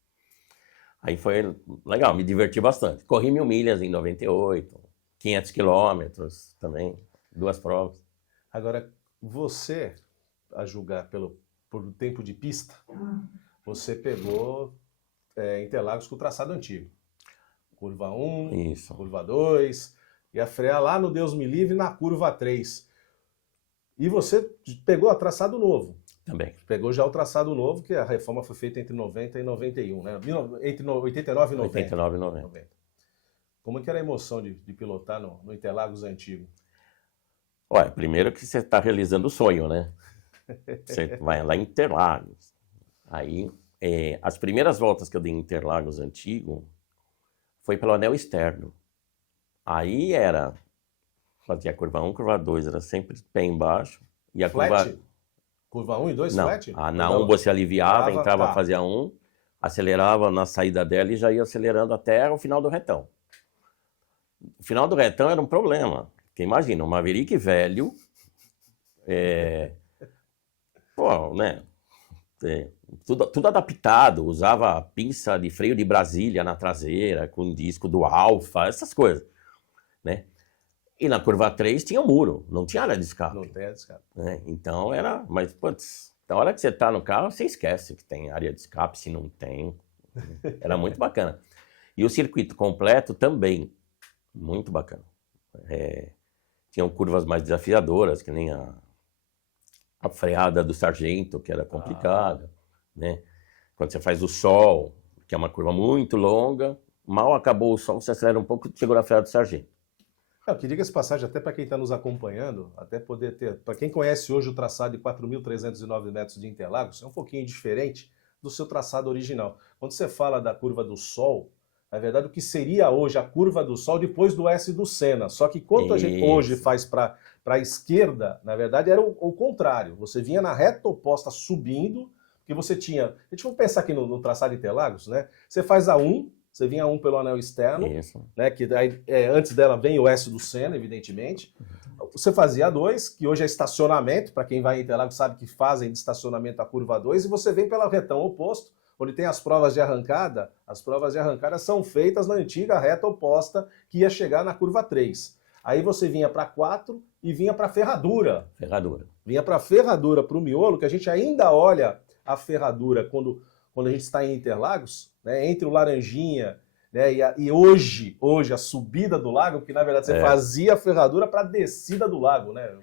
Aí foi legal, me diverti bastante. Corri 1000 milhas em 98, 500 quilômetros também, 2 provas. Agora, você, a julgar por tempo de pista, você pegou Interlagos com o traçado antigo. Curva 1, Isso. curva 2, ia frear lá no Deus me livre na curva 3. E você pegou o traçado novo. Também. Pegou já o traçado novo, que a reforma foi feita entre 90 e 91, né? Entre 89 e 90. 89 e 90. Como que era a emoção de pilotar no Interlagos antigo? Olha, primeiro que você está realizando o sonho, né? Você vai lá em Interlagos. Aí, as primeiras voltas que eu dei em Interlagos antigo foi pelo anel externo. Aí fazia curva 1, curva 2, era sempre pé embaixo. E a Flat? Curva 1 e 2 Não, flat? na 1 você aliviava, entrava, tá. fazia 1, acelerava na saída dela e já ia acelerando até o final do retão. O final do retão era um problema. Porque imagina, um Maverick velho, né? Tudo adaptado, usava pinça de freio de Brasília na traseira, com disco do Alfa, essas coisas, né? E na curva 3 tinha um muro, não tinha área de escape. Não tem área de escape. Né? Então mas putz, na hora que você tá no carro, você esquece que tem área de escape, se não tem. Era muito bacana. E o circuito completo também, muito bacana. Tinham curvas mais desafiadoras, que nem a freada do Sargento, que era complicada, né? Quando você faz o sol, que é uma curva muito longa, mal acabou o sol, você acelera um pouco e chegou na freada do Sargento. Que diga-se passagem, até para quem está nos acompanhando, até poder ter... Para quem conhece hoje o traçado de 4.309 metros de Interlagos, é um pouquinho diferente do seu traçado original. Quando você fala da curva do Sol, na verdade o que seria hoje a curva do Sol depois do S do Senna. Só que quando a gente hoje faz para a esquerda, na verdade era o contrário. Você vinha na reta oposta subindo, que você tinha... A gente vai pensar aqui no traçado de Interlagos, né? Você faz a 1, você vinha 1 pelo anel externo, né, que daí, antes dela vem o S do Senna, evidentemente. Você fazia a 2, que hoje é estacionamento, para quem vai em Interlagos sabe que fazem de estacionamento a curva 2, e você vem pelo retão oposto, onde tem as provas de arrancada. As provas de arrancada são feitas na antiga reta oposta, que ia chegar na curva 3. Aí você vinha para 4 e vinha para a ferradura. Vinha para a ferradura, para o miolo, que a gente ainda olha a ferradura quando a gente está em Interlagos, né, entre o Laranjinha, né, e hoje a subida do lago, porque na verdade você fazia a ferradura para a descida do lago, né,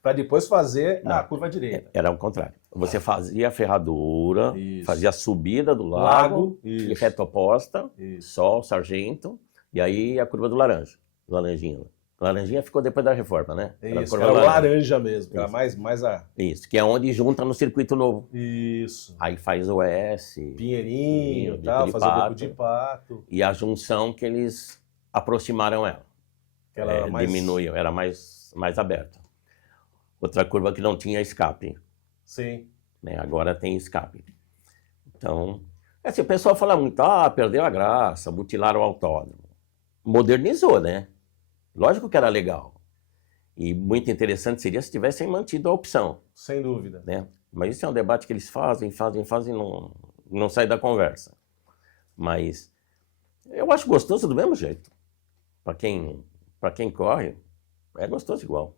para depois fazer a curva direita. Era o contrário. Você fazia a ferradura, fazia a subida do lago e reta oposta, Sol, Sargento, e aí a curva do Laranjinha. Laranjinha ficou depois da reforma, né? Isso, era o laranja mesmo, era mais a... Isso, que é onde junta no circuito novo. Isso. Aí faz o S. Pinheirinho, tal, fazer o bico de pato. E a junção que eles aproximaram ela. Ela era mais... Diminuiu, era mais aberta. Outra curva que não tinha escape. Sim. Né? Agora tem escape. Então, assim, o pessoal fala muito, perdeu a graça, mutilaram o autódromo. Modernizou, né? Lógico que era legal. E muito interessante seria se tivessem mantido a opção. Sem dúvida. Né? Mas isso é um debate que eles fazem, não sai da conversa. Mas eu acho gostoso do mesmo jeito. Para quem corre, é gostoso igual.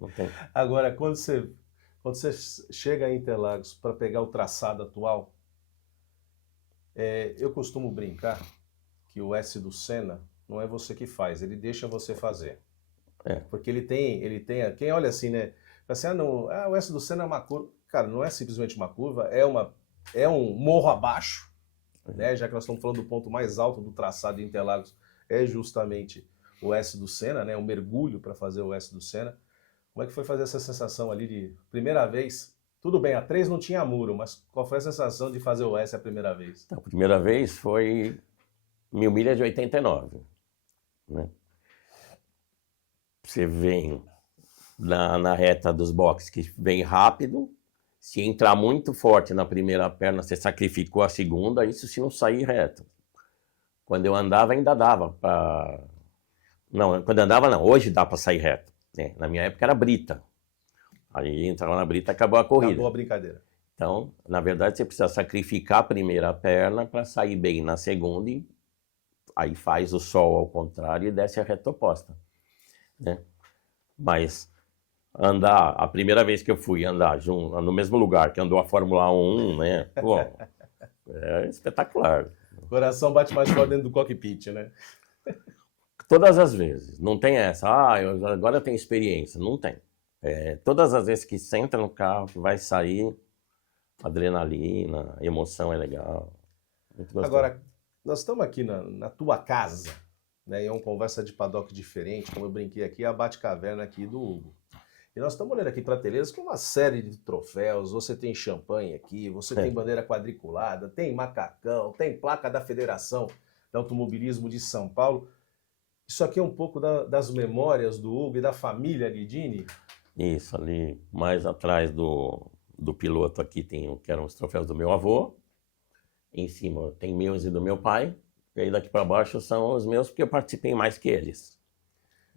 Não tem. Agora, quando você chega em Interlagos para pegar o traçado atual, eu costumo brincar que o S do Senna não é você que faz, ele deixa você fazer. Porque ele tem, quem olha assim, né? Assim, o S do Senna é uma curva. Cara, não é simplesmente uma curva, é um morro abaixo, né? Já que nós estamos falando do ponto mais alto do traçado de Interlagos, é justamente o S do Senna, né? Um mergulho para fazer o S do Senna. Como é que foi fazer essa sensação ali de primeira vez Tudo bem, a 3 não tinha muro, mas qual foi a sensação de fazer o S a primeira vez? Então, a primeira vez foi 1000 milhas de 89, né? Você vem na reta dos boxes, que vem rápido. Se entrar muito forte na primeira perna, você sacrificou a segunda, isso se não sair reto. Quando eu andava, ainda dava para... Não, quando eu andava, não. Hoje dá para sair reto, né? Na minha época era brita. Aí entrava na brita, acabou a corrida. Acabou a brincadeira. Então, na verdade, você precisa sacrificar a primeira perna para sair bem na segunda e aí faz o sol ao contrário e desce a reta oposta, né? Mas andar, a primeira vez que eu fui andar no mesmo lugar que andou a Fórmula 1, né? Pô, é espetacular. O coração bate mais forte dentro do cockpit, né? Todas as vezes. Não tem essa, agora eu tenho experiência. Não tem. Todas as vezes que você entra no carro, que vai sair, adrenalina, emoção é legal. Muito gostoso. Agora, nós estamos aqui na tua casa, né? E é uma conversa de paddock diferente, como eu brinquei aqui, a Batcaverna aqui do Hugo. E nós estamos olhando aqui prateleiras com uma série de troféus. Você tem champanhe aqui, você tem bandeira quadriculada, tem macacão, tem placa da Federação de Automobilismo de São Paulo. Isso aqui é um pouco das memórias do Hugo e da família Guidini? Isso, ali mais atrás do piloto aqui tem que eram os troféus do meu avô. Em cima tem meus e do meu pai. E aí daqui para baixo são os meus, porque eu participei mais que eles,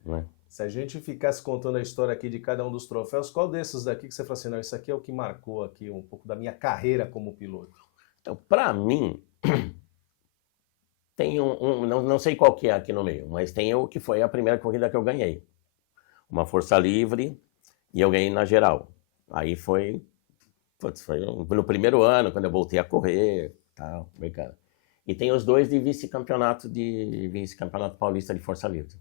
né? Se a gente ficasse contando a história aqui de cada um dos troféus, qual desses daqui que você falou assim, não, isso aqui é o que marcou aqui um pouco da minha carreira como piloto? Então, para mim, tem não sei qual que é aqui no meio, mas tem o que foi a primeira corrida que eu ganhei. Uma força livre e eu ganhei na geral. Aí foi no primeiro ano, quando eu voltei a correr, tal, brincando. E tem os dois de vice-campeonato paulista de força livre.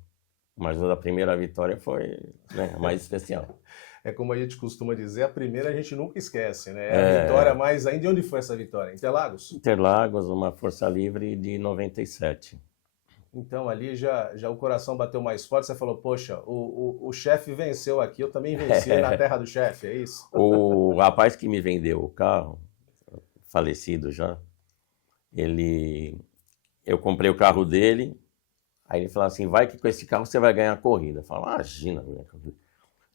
Mas a primeira vitória foi, né, a mais especial. É como a gente costuma dizer, a primeira a gente nunca esquece, né? É a vitória mais ainda. De onde foi essa vitória? Interlagos? Interlagos, uma força livre de 97. Então ali já o coração bateu mais forte, você falou, poxa, o chefe venceu aqui, eu também venci na terra do chefe, é isso? O rapaz que me vendeu o carro, falecido já, eu comprei o carro dele. Aí ele falou assim, vai que com esse carro você vai ganhar a corrida. Eu falo, imagina.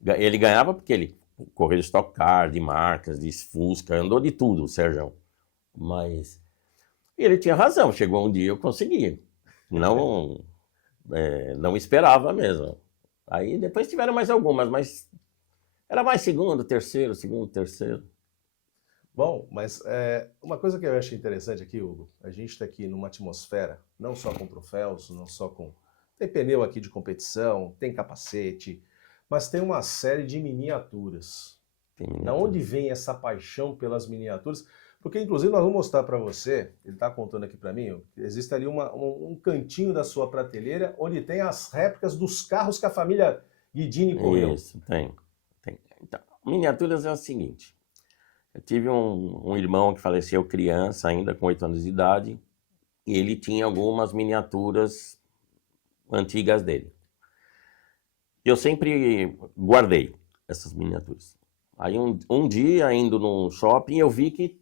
Ele ganhava porque ele correu de Stock Car, de marcas, de Fusca, andou de tudo, o Sérgio. Mas ele tinha razão, chegou um dia eu consegui. Não esperava mesmo. Aí depois tiveram mais algumas, mas era mais segundo, terceiro. Bom, mas uma coisa que eu acho interessante aqui, Hugo, a gente está aqui numa atmosfera, não só com troféus, não só com... Tem pneu aqui de competição, tem capacete, mas tem uma série de miniaturas. Da onde vem essa paixão pelas miniaturas? Porque, inclusive, nós vamos mostrar para você, ele está contando aqui para mim, existe ali um cantinho da sua prateleira onde tem as réplicas dos carros que a família Guidini correu. Isso, tem. Então, miniaturas é o seguinte... Eu tive um irmão que faleceu criança, ainda com 8 anos de idade, e ele tinha algumas miniaturas antigas dele. Eu sempre guardei essas miniaturas. Aí um dia, indo num shopping, eu vi que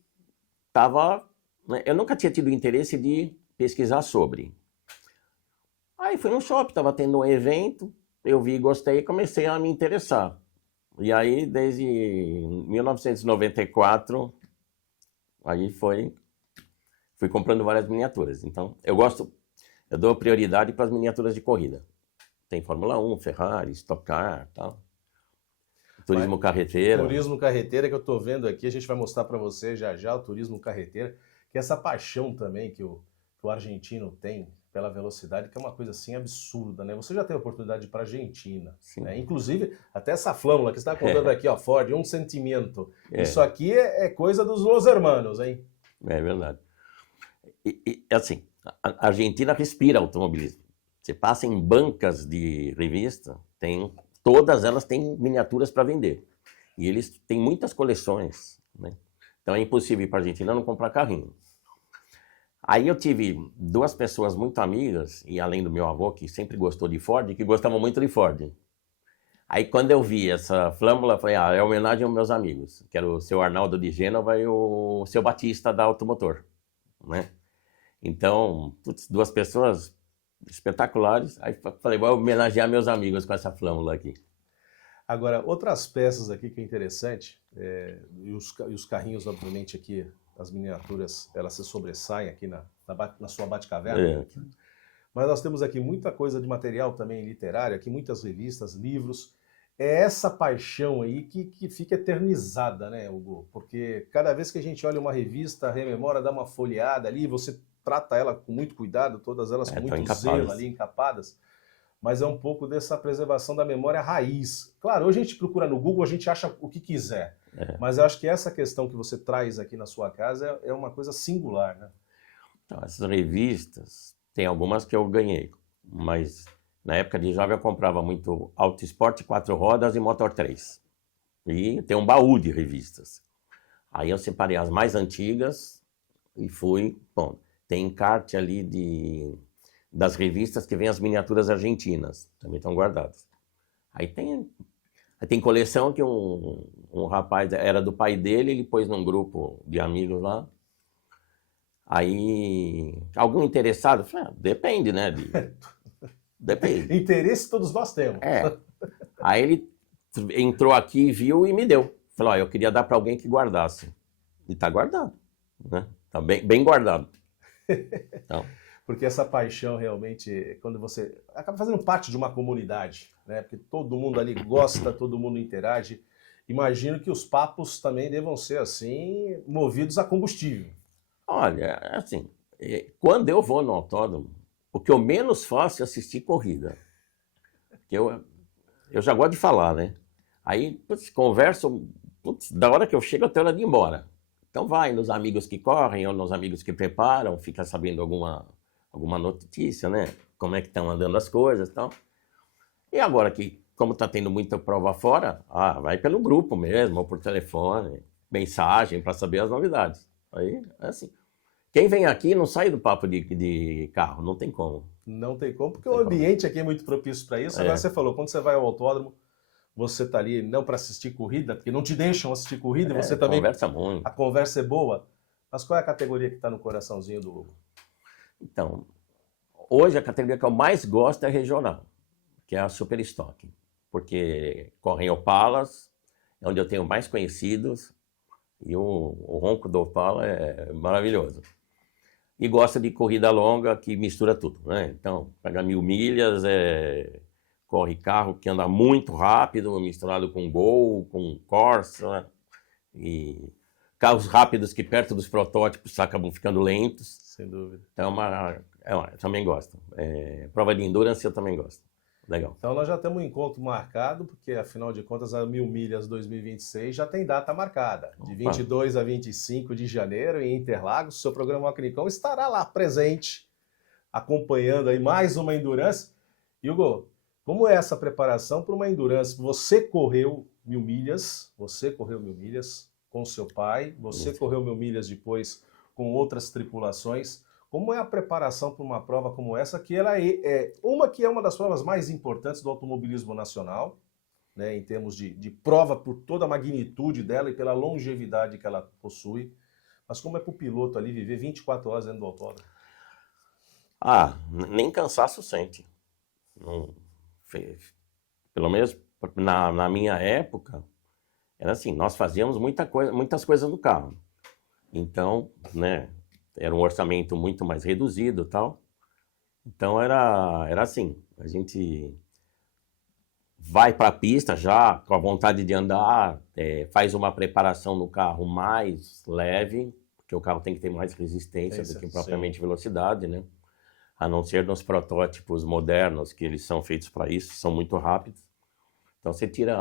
estava... Né, eu nunca tinha tido interesse de pesquisar sobre. Aí fui no shopping, estava tendo um evento, eu vi, gostei e comecei a me interessar. E aí, desde 1994, aí fui comprando várias miniaturas. Então, eu dou prioridade para as miniaturas de corrida. Tem Fórmula 1, Ferrari, Stock Car, tal. Turismo carreteira. Turismo carreteira que eu estou vendo aqui, a gente vai mostrar para você já o turismo carreteira, que é essa paixão também que o argentino tem pela velocidade, que é uma coisa assim absurda, né? Você já teve a oportunidade de ir para a Argentina, né? Inclusive, até essa flâmula que você está contando aqui, ó, Ford, um sentimento. Isso aqui é coisa dos Los Hermanos, hein? É verdade. E assim, a Argentina respira automobilismo. Você passa em bancas de revista, todas elas têm miniaturas para vender. E eles têm muitas coleções, né? Então é impossível ir para a Argentina não comprar carrinho. Aí eu tive 2 pessoas muito amigas, e além do meu avô, que sempre gostou de Ford, que gostavam muito de Ford. Aí quando eu vi essa flâmula, eu falei, é homenagem aos meus amigos, que era o seu Arnaldo de Gênova e o seu Batista da Automotor, né? Então, putz, duas pessoas espetaculares. Aí falei, vou homenagear meus amigos com essa flâmula aqui. Agora, outras peças aqui que é interessante, e os carrinhos, obviamente, aqui, as miniaturas, elas se sobressaem aqui na sua Batcaverna. Mas nós temos aqui muita coisa de material também literário, aqui muitas revistas, livros. É essa paixão aí que fica eternizada, né, Hugo? Porque cada vez que a gente olha uma revista, rememora, dá uma folheada ali, você trata ela com muito cuidado, todas elas com muito zelo ali, encapadas. Mas é um pouco dessa preservação da memória raiz. Claro, hoje a gente procura no Google, a gente acha o que quiser. Mas eu acho que essa questão que você traz aqui na sua casa é uma coisa singular, né? Então, essas revistas, tem algumas que eu ganhei, mas na época de jovem eu comprava muito Auto Esporte, 4 rodas e Motor 3. E tem um baú de revistas. Aí eu separei as mais antigas e fui... Bom, tem encarte ali das revistas que vem as miniaturas argentinas, também estão guardadas. Aí tem coleção que um rapaz, era do pai dele, ele pôs num grupo de amigos lá. Aí, algum interessado? Falei, depende, né? Depende. Interesse todos nós temos. Aí ele entrou aqui, viu e me deu. Falou, eu queria dar para alguém que guardasse. E tá guardado, né? Tá bem guardado. Então. Porque essa paixão realmente, quando você acaba fazendo parte de uma comunidade, né? Porque todo mundo ali gosta, todo mundo interage. Imagino que os papos também devam ser assim, movidos a combustível. Olha, assim, quando eu vou no autódromo, o que eu menos faço é assistir corrida. Porque eu já gosto de falar, né? Aí, putz, converso, putz, da hora que eu chego até a hora de ir embora. Então vai nos amigos que correm, ou nos amigos que preparam, fica sabendo alguma notícia, né? Como é que estão andando as coisas e tal. E agora que, como está tendo muita prova fora, vai pelo grupo mesmo, ou por telefone, mensagem para saber as novidades. Aí, é assim. Quem vem aqui não sai do papo de carro, não tem como. Não tem como, porque o ambiente aqui é muito propício para isso. Agora você falou, quando você vai ao autódromo, você está ali não para assistir corrida, porque não te deixam assistir corrida, você também... Conversa muito. A conversa é boa. Mas qual é a categoria que está no coraçãozinho do Hugo? Então, hoje a categoria que eu mais gosto é a regional, que é a Super Stock. Porque correm Opalas, é onde eu tenho mais conhecidos, e o ronco do Opala é maravilhoso. E gosto de corrida longa que mistura tudo, né? Então, pega 1000 milhas, corre carro que anda muito rápido, misturado com Gol, com Corsa, e carros rápidos que perto dos protótipos acabam ficando lentos. Sem dúvida. Então, eu também gosto. Prova de endurance eu também gosto. Legal. Então nós já temos um encontro marcado, porque afinal de contas a 1000 milhas 2026 já tem data marcada. De 22 a 25 de janeiro em Interlagos, o seu programa Acnicom estará lá presente, acompanhando aí mais uma endurance. Hugo, como é essa preparação para uma endurance? Você correu 1000 milhas com seu pai, você correu 1000 milhas depois com outras tripulações. Como é a preparação para uma prova como essa, que ela é uma das provas mais importantes do automobilismo nacional, né, em termos de prova por toda a magnitude dela e pela longevidade que ela possui. Mas como é para o piloto ali viver 24 horas dentro do autódromo? Nem cansaço sente. Não, pelo menos na minha época, era assim, nós fazíamos muitas coisas no carro. Então, né... Era um orçamento muito mais reduzido e tal. Então era assim, a gente vai para a pista já com a vontade de andar, faz uma preparação no carro mais leve, porque o carro tem que ter mais resistência do que propriamente velocidade, né? A não ser nos protótipos modernos, que eles são feitos para isso, são muito rápidos. Então você tira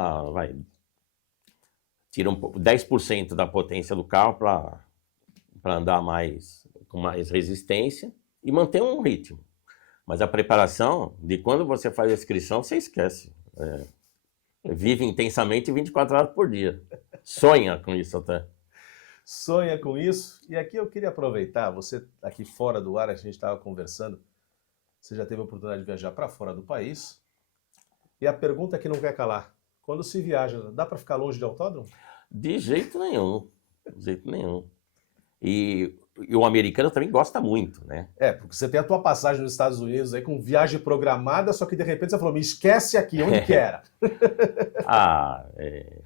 10% da potência do carro para andar com mais resistência e manter um ritmo. Mas a preparação, de quando você faz a inscrição, você esquece. Vive intensamente 24 horas por dia. Sonha com isso até. Sonha com isso. E aqui eu queria aproveitar, você aqui fora do ar, a gente estava conversando, você já teve a oportunidade de viajar para fora do país. E a pergunta que não quer calar, quando se viaja, dá para ficar longe de autódromo? De jeito nenhum. De jeito nenhum. E o americano também gosta muito, né? Porque você tem a tua passagem nos Estados Unidos aí com viagem programada, só que de repente você falou, me esquece aqui, onde que era?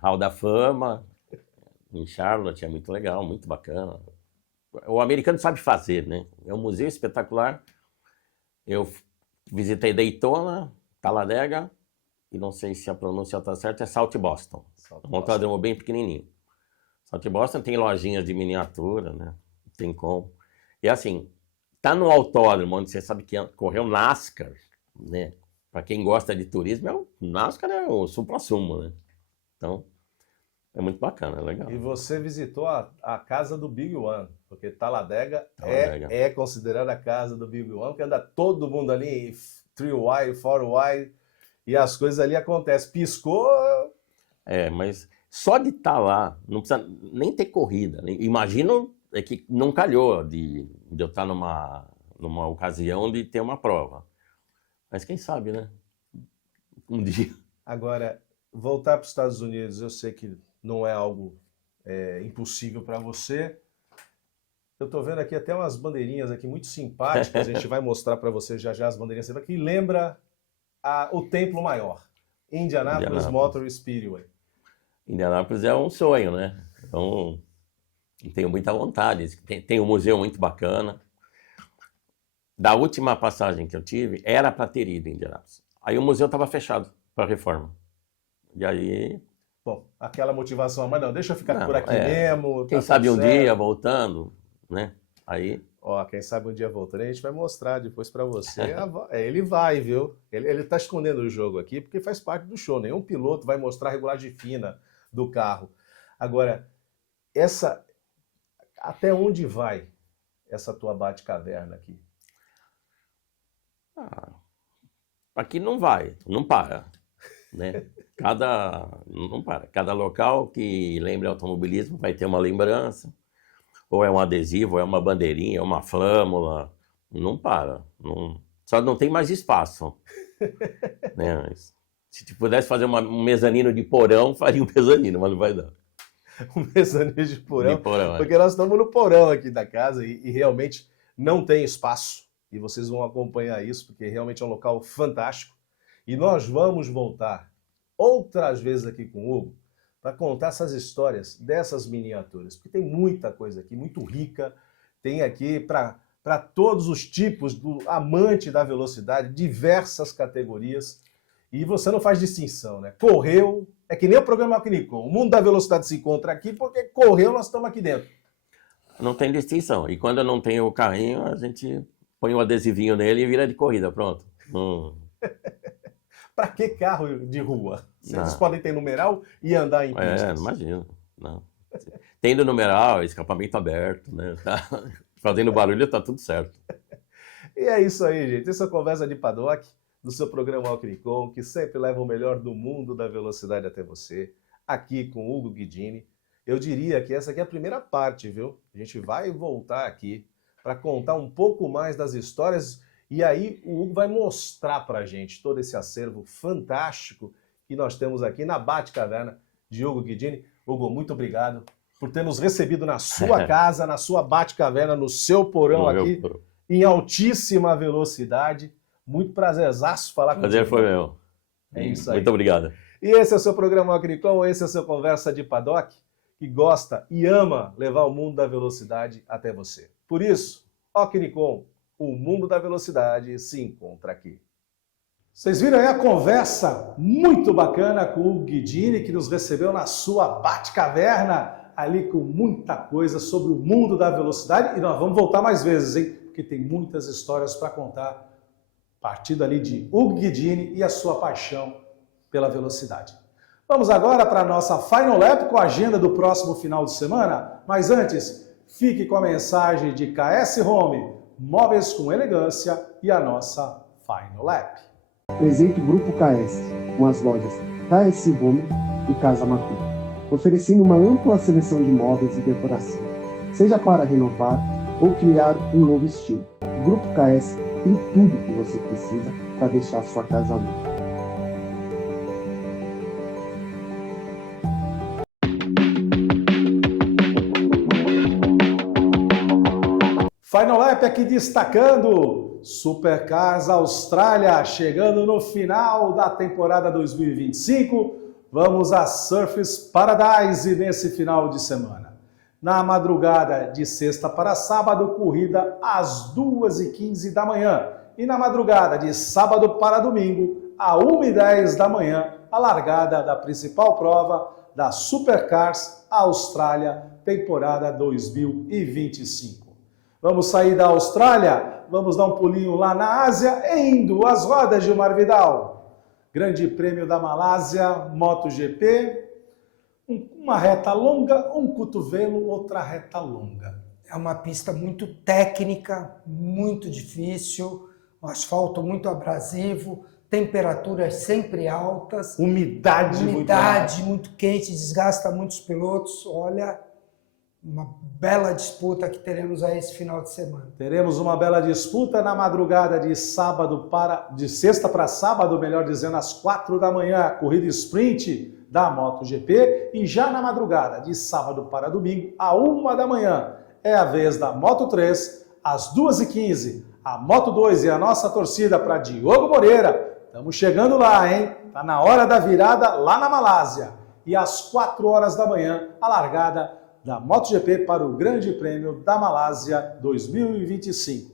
Hall da Fama, em Charlotte, é muito legal, muito bacana. O americano sabe fazer, né? É um museu espetacular. Eu visitei Daytona, Talladega, e não sei se a pronúncia está certa, é South Boston. Um autódromo bem pequenininho. South Boston tem lojinhas de miniatura, né? Tem como. E assim, tá no autódromo, onde você sabe que correu NASCAR, né? Para quem gosta de turismo, NASCAR é o supra-sumo, né? Então, é muito bacana, é legal. E você visitou a casa do Big One, porque Talladega é considerada a casa do Big One, que anda todo mundo ali em 3Y, 4Y, e as coisas ali acontecem. Piscou... Mas só de estar lá, não precisa nem ter corrida. Imagino que não calhou de eu estar numa ocasião de ter uma prova. Mas quem sabe, né? Um dia. Agora, voltar para os Estados Unidos, eu sei que não é algo impossível para você. Eu estou vendo aqui até umas bandeirinhas aqui muito simpáticas, a gente vai mostrar para você já as bandeirinhas que lembra o Templo Maior, Indianapolis Motor Speedway. Indianápolis é um sonho, né? Então, tenho muita vontade. Tem um museu muito bacana. Da última passagem que eu tive, era para ter ido em Indianápolis. Aí o museu estava fechado para reforma. E aí... Bom, aquela motivação, mas não, deixa eu ficar por aqui mesmo. Quem sabe um dia voltando, né? Aí... quem sabe um dia voltando, a gente vai mostrar depois para você. Ele vai, viu? Ele tá escondendo o jogo aqui, porque faz parte do show. Nenhum piloto vai mostrar a regulagem fina do carro. Agora, até onde vai essa tua Batcaverna aqui? Aqui não vai, não para, né? Não para. Cada local que lembre automobilismo vai ter uma lembrança, ou é um adesivo, ou é uma bandeirinha, é uma flâmula, não para. Só não tem mais espaço, né? Se pudesse fazer um mezanino de porão, faria um mezanino, mas não vai dar. Um mezanino de porão, porque nós estamos no porão aqui da casa e realmente não tem espaço. E vocês vão acompanhar isso, porque realmente é um local fantástico. E nós vamos voltar outras vezes aqui com o Hugo para contar essas histórias dessas miniaturas, porque tem muita coisa aqui, muito rica. Tem aqui para todos os tipos do amante da velocidade, diversas categorias. E você não faz distinção, né? Correu, é que nem o programa Quinicom. O mundo da velocidade se encontra aqui porque correu, nós estamos aqui dentro. Não tem distinção. E quando eu não tenho o carrinho, a gente põe um adesivinho nele e vira de corrida, pronto. Para que carro de rua? Vocês podem ter numeral e andar em pistas. Não imagino. Não. Tendo numeral, escapamento aberto, né? Fazendo barulho, tá tudo certo. E é isso aí, gente. Essa é a Conversa de Paddock, do seu programa Alcricom, que sempre leva o melhor do mundo da velocidade até você, aqui com Hugo Guidini. Eu diria que essa aqui é a primeira parte, viu? A gente vai voltar aqui para contar um pouco mais das histórias e aí o Hugo vai mostrar para a gente todo esse acervo fantástico que nós temos aqui na Batcaverna de Hugo Guidini. Hugo, muito obrigado por ter nos recebido na sua casa, na sua Batcaverna, no seu porão aqui, em altíssima velocidade. Muito prazerzaço falar com você. Prazer foi meu. É isso aí. Muito obrigado. E esse é o seu programa Alcricom, esse é o seu Conversa de Paddock, que gosta e ama levar o mundo da velocidade até você. Por isso, Alcricom, o mundo da velocidade se encontra aqui. Vocês viram aí a conversa muito bacana com o Guidini, que nos recebeu na sua Batcaverna, ali com muita coisa sobre o mundo da velocidade. E nós vamos voltar mais vezes, hein? Porque tem muitas histórias para contar, partindo ali de Hugo Guidini e a sua paixão pela velocidade. Vamos agora para a nossa Final Lap com a agenda do próximo final de semana. Mas antes, fique com a mensagem de KS Home, móveis com elegância e a nossa Final Lap. Presente Grupo KS, com as lojas KS Home e Casa Matu, oferecendo uma ampla seleção de móveis e decoração, seja para renovar ou criar um novo estilo. O Grupo KS tem tudo que você precisa para deixar sua casa limpa. Final Lap aqui destacando Supercars Austrália, chegando no final da temporada 2025. Vamos a Surfers Paradise nesse final de semana. Na madrugada de sexta para sábado, corrida às 2h15 da manhã. E na madrugada de sábado para domingo, às 1h10 da manhã, a largada da principal prova da Supercars Austrália, temporada 2025. Vamos sair da Austrália, vamos dar um pulinho lá na Ásia, em 2 rodas, Gilmar Vidal. Grande Prêmio da Malásia, MotoGP, uma reta longa, um cotovelo, outra reta longa. É uma pista muito técnica, muito difícil, um asfalto muito abrasivo, temperaturas sempre altas. Umidade muito quente, desgasta muitos pilotos. Olha, uma bela disputa que teremos aí esse final de semana. Teremos uma bela disputa na madrugada de sexta para sábado, melhor dizendo, às 4 da manhã, a corrida sprint da MotoGP, e já na madrugada de sábado para domingo, à 1 da manhã, é a vez da Moto3, às 2h15, a Moto2 e a nossa torcida para Diogo Moreira. Estamos chegando lá, hein? Tá na hora da virada lá na Malásia. E às 4 horas da manhã, a largada da MotoGP para o Grande Prêmio da Malásia 2025.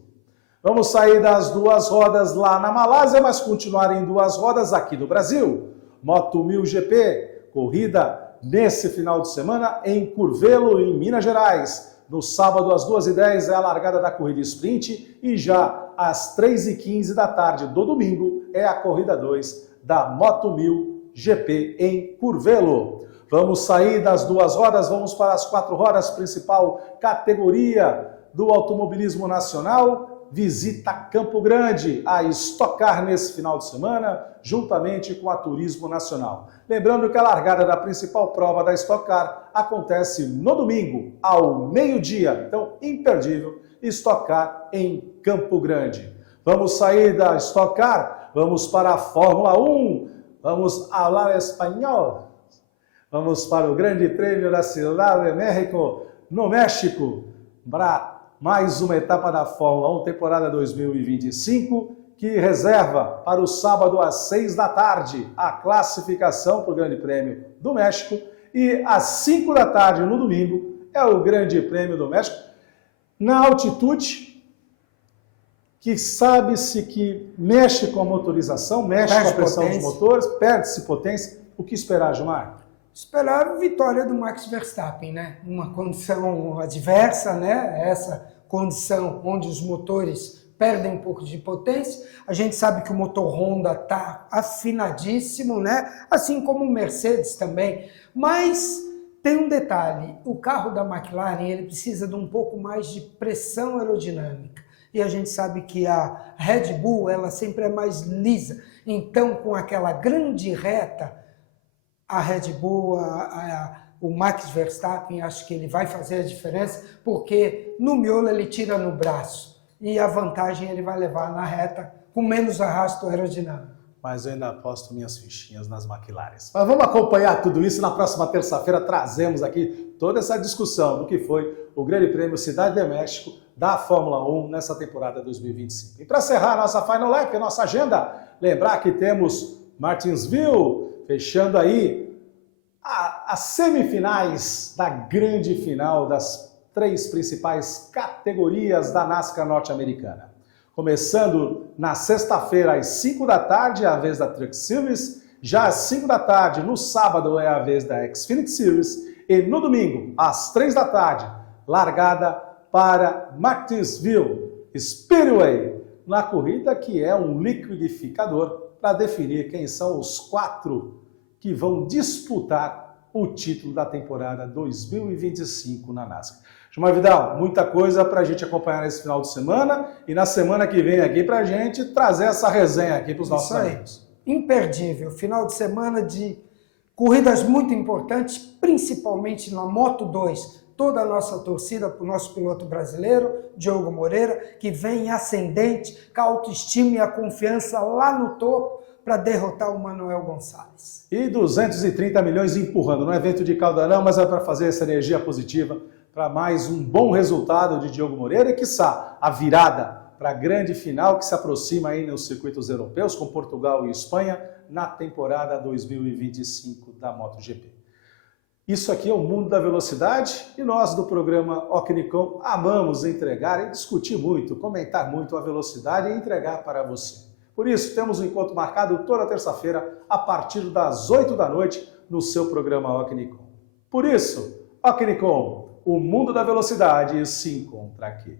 Vamos sair das 2 rodas lá na Malásia, mas continuar em 2 rodas aqui no Brasil. Moto 1000 GP, corrida nesse final de semana em Curvelo, em Minas Gerais. No sábado, às 2h10, é a largada da corrida sprint e já às 3h15 da tarde do domingo é a corrida 2 da Moto 1000 GP em Curvelo. Vamos sair das 2 rodas, vamos para as 4 rodas, principal categoria do automobilismo nacional. Visita Campo Grande, a Stock Car nesse final de semana, juntamente com a Turismo Nacional. Lembrando que a largada da principal prova da Stock Car acontece no domingo, ao meio-dia. Então, imperdível, Stock Car em Campo Grande. Vamos sair da Stock Car, vamos para a Fórmula 1, vamos falar espanhol. Vamos para o Grande Prêmio da Ciudad de México, no México, para mais uma etapa da Fórmula 1, temporada 2025, que reserva para o sábado às 6 da tarde a classificação para o Grande Prêmio do México e às 5 da tarde no domingo é o Grande Prêmio do México na altitude que sabe-se que mexe com a motorização, mexe com a pressão dos motores, perde-se potência. O que esperar, Gilmar? Esperar a vitória do Max Verstappen, né? Uma condição adversa, né? Essa condição onde os motores perdem um pouco de potência. A gente sabe que o motor Honda está afinadíssimo, né? Assim como o Mercedes também. Mas tem um detalhe, o carro da McLaren ele precisa de um pouco mais de pressão aerodinâmica. E a gente sabe que a Red Bull ela sempre é mais lisa. Então, com aquela grande reta, a Red Bull, o Max Verstappen, acho que ele vai fazer a diferença, porque no miolo ele tira no braço e a vantagem ele vai levar na reta com menos arrasto aerodinâmico. Mas eu ainda aposto minhas fichinhas nas McLarens. Mas vamos acompanhar tudo isso. Na próxima terça-feira trazemos aqui toda essa discussão do que foi o Grande Prêmio Cidade de México da Fórmula 1 nessa temporada 2025. E para encerrar a nossa Final Lap, a nossa agenda, lembrar que temos Martinsville fechando aí as semifinais da grande final das 3 principais categorias da NASCAR norte-americana. Começando na sexta-feira às 5 da tarde, é a vez da Truck Series. Já às 5 da tarde, no sábado, é a vez da Xfinity Series. E no domingo, às 3 da tarde, largada para Martinsville Speedway, na corrida que é um liquidificador para definir quem são os 4 que vão disputar o título da temporada 2025 na NASCAR. Gilmar Vidal, muita coisa para a gente acompanhar nesse final de semana e na semana que vem aqui para a gente trazer essa resenha aqui para os nossos amigos. Imperdível, final de semana de corridas muito importantes, principalmente na Moto2. Toda a nossa torcida para o nosso piloto brasileiro, Diogo Moreira, que vem ascendente, com a autoestima e a confiança lá no topo, para derrotar o Manuel Gonçalves. E 230 milhões empurrando, não é vento de cauda não, mas é para fazer essa energia positiva para mais um bom resultado de Diogo Moreira e, quiçá, a virada para a grande final que se aproxima aí nos circuitos europeus com Portugal e Espanha na temporada 2025 da MotoGP. Isso aqui é o mundo da velocidade e nós do programa Ocnicom amamos entregar e discutir muito, comentar muito a velocidade e entregar para você. Por isso, temos um encontro marcado toda terça-feira a partir das 8 da noite no seu programa Ocnicom. Por isso, Ocnicom, o mundo da velocidade se encontra aqui.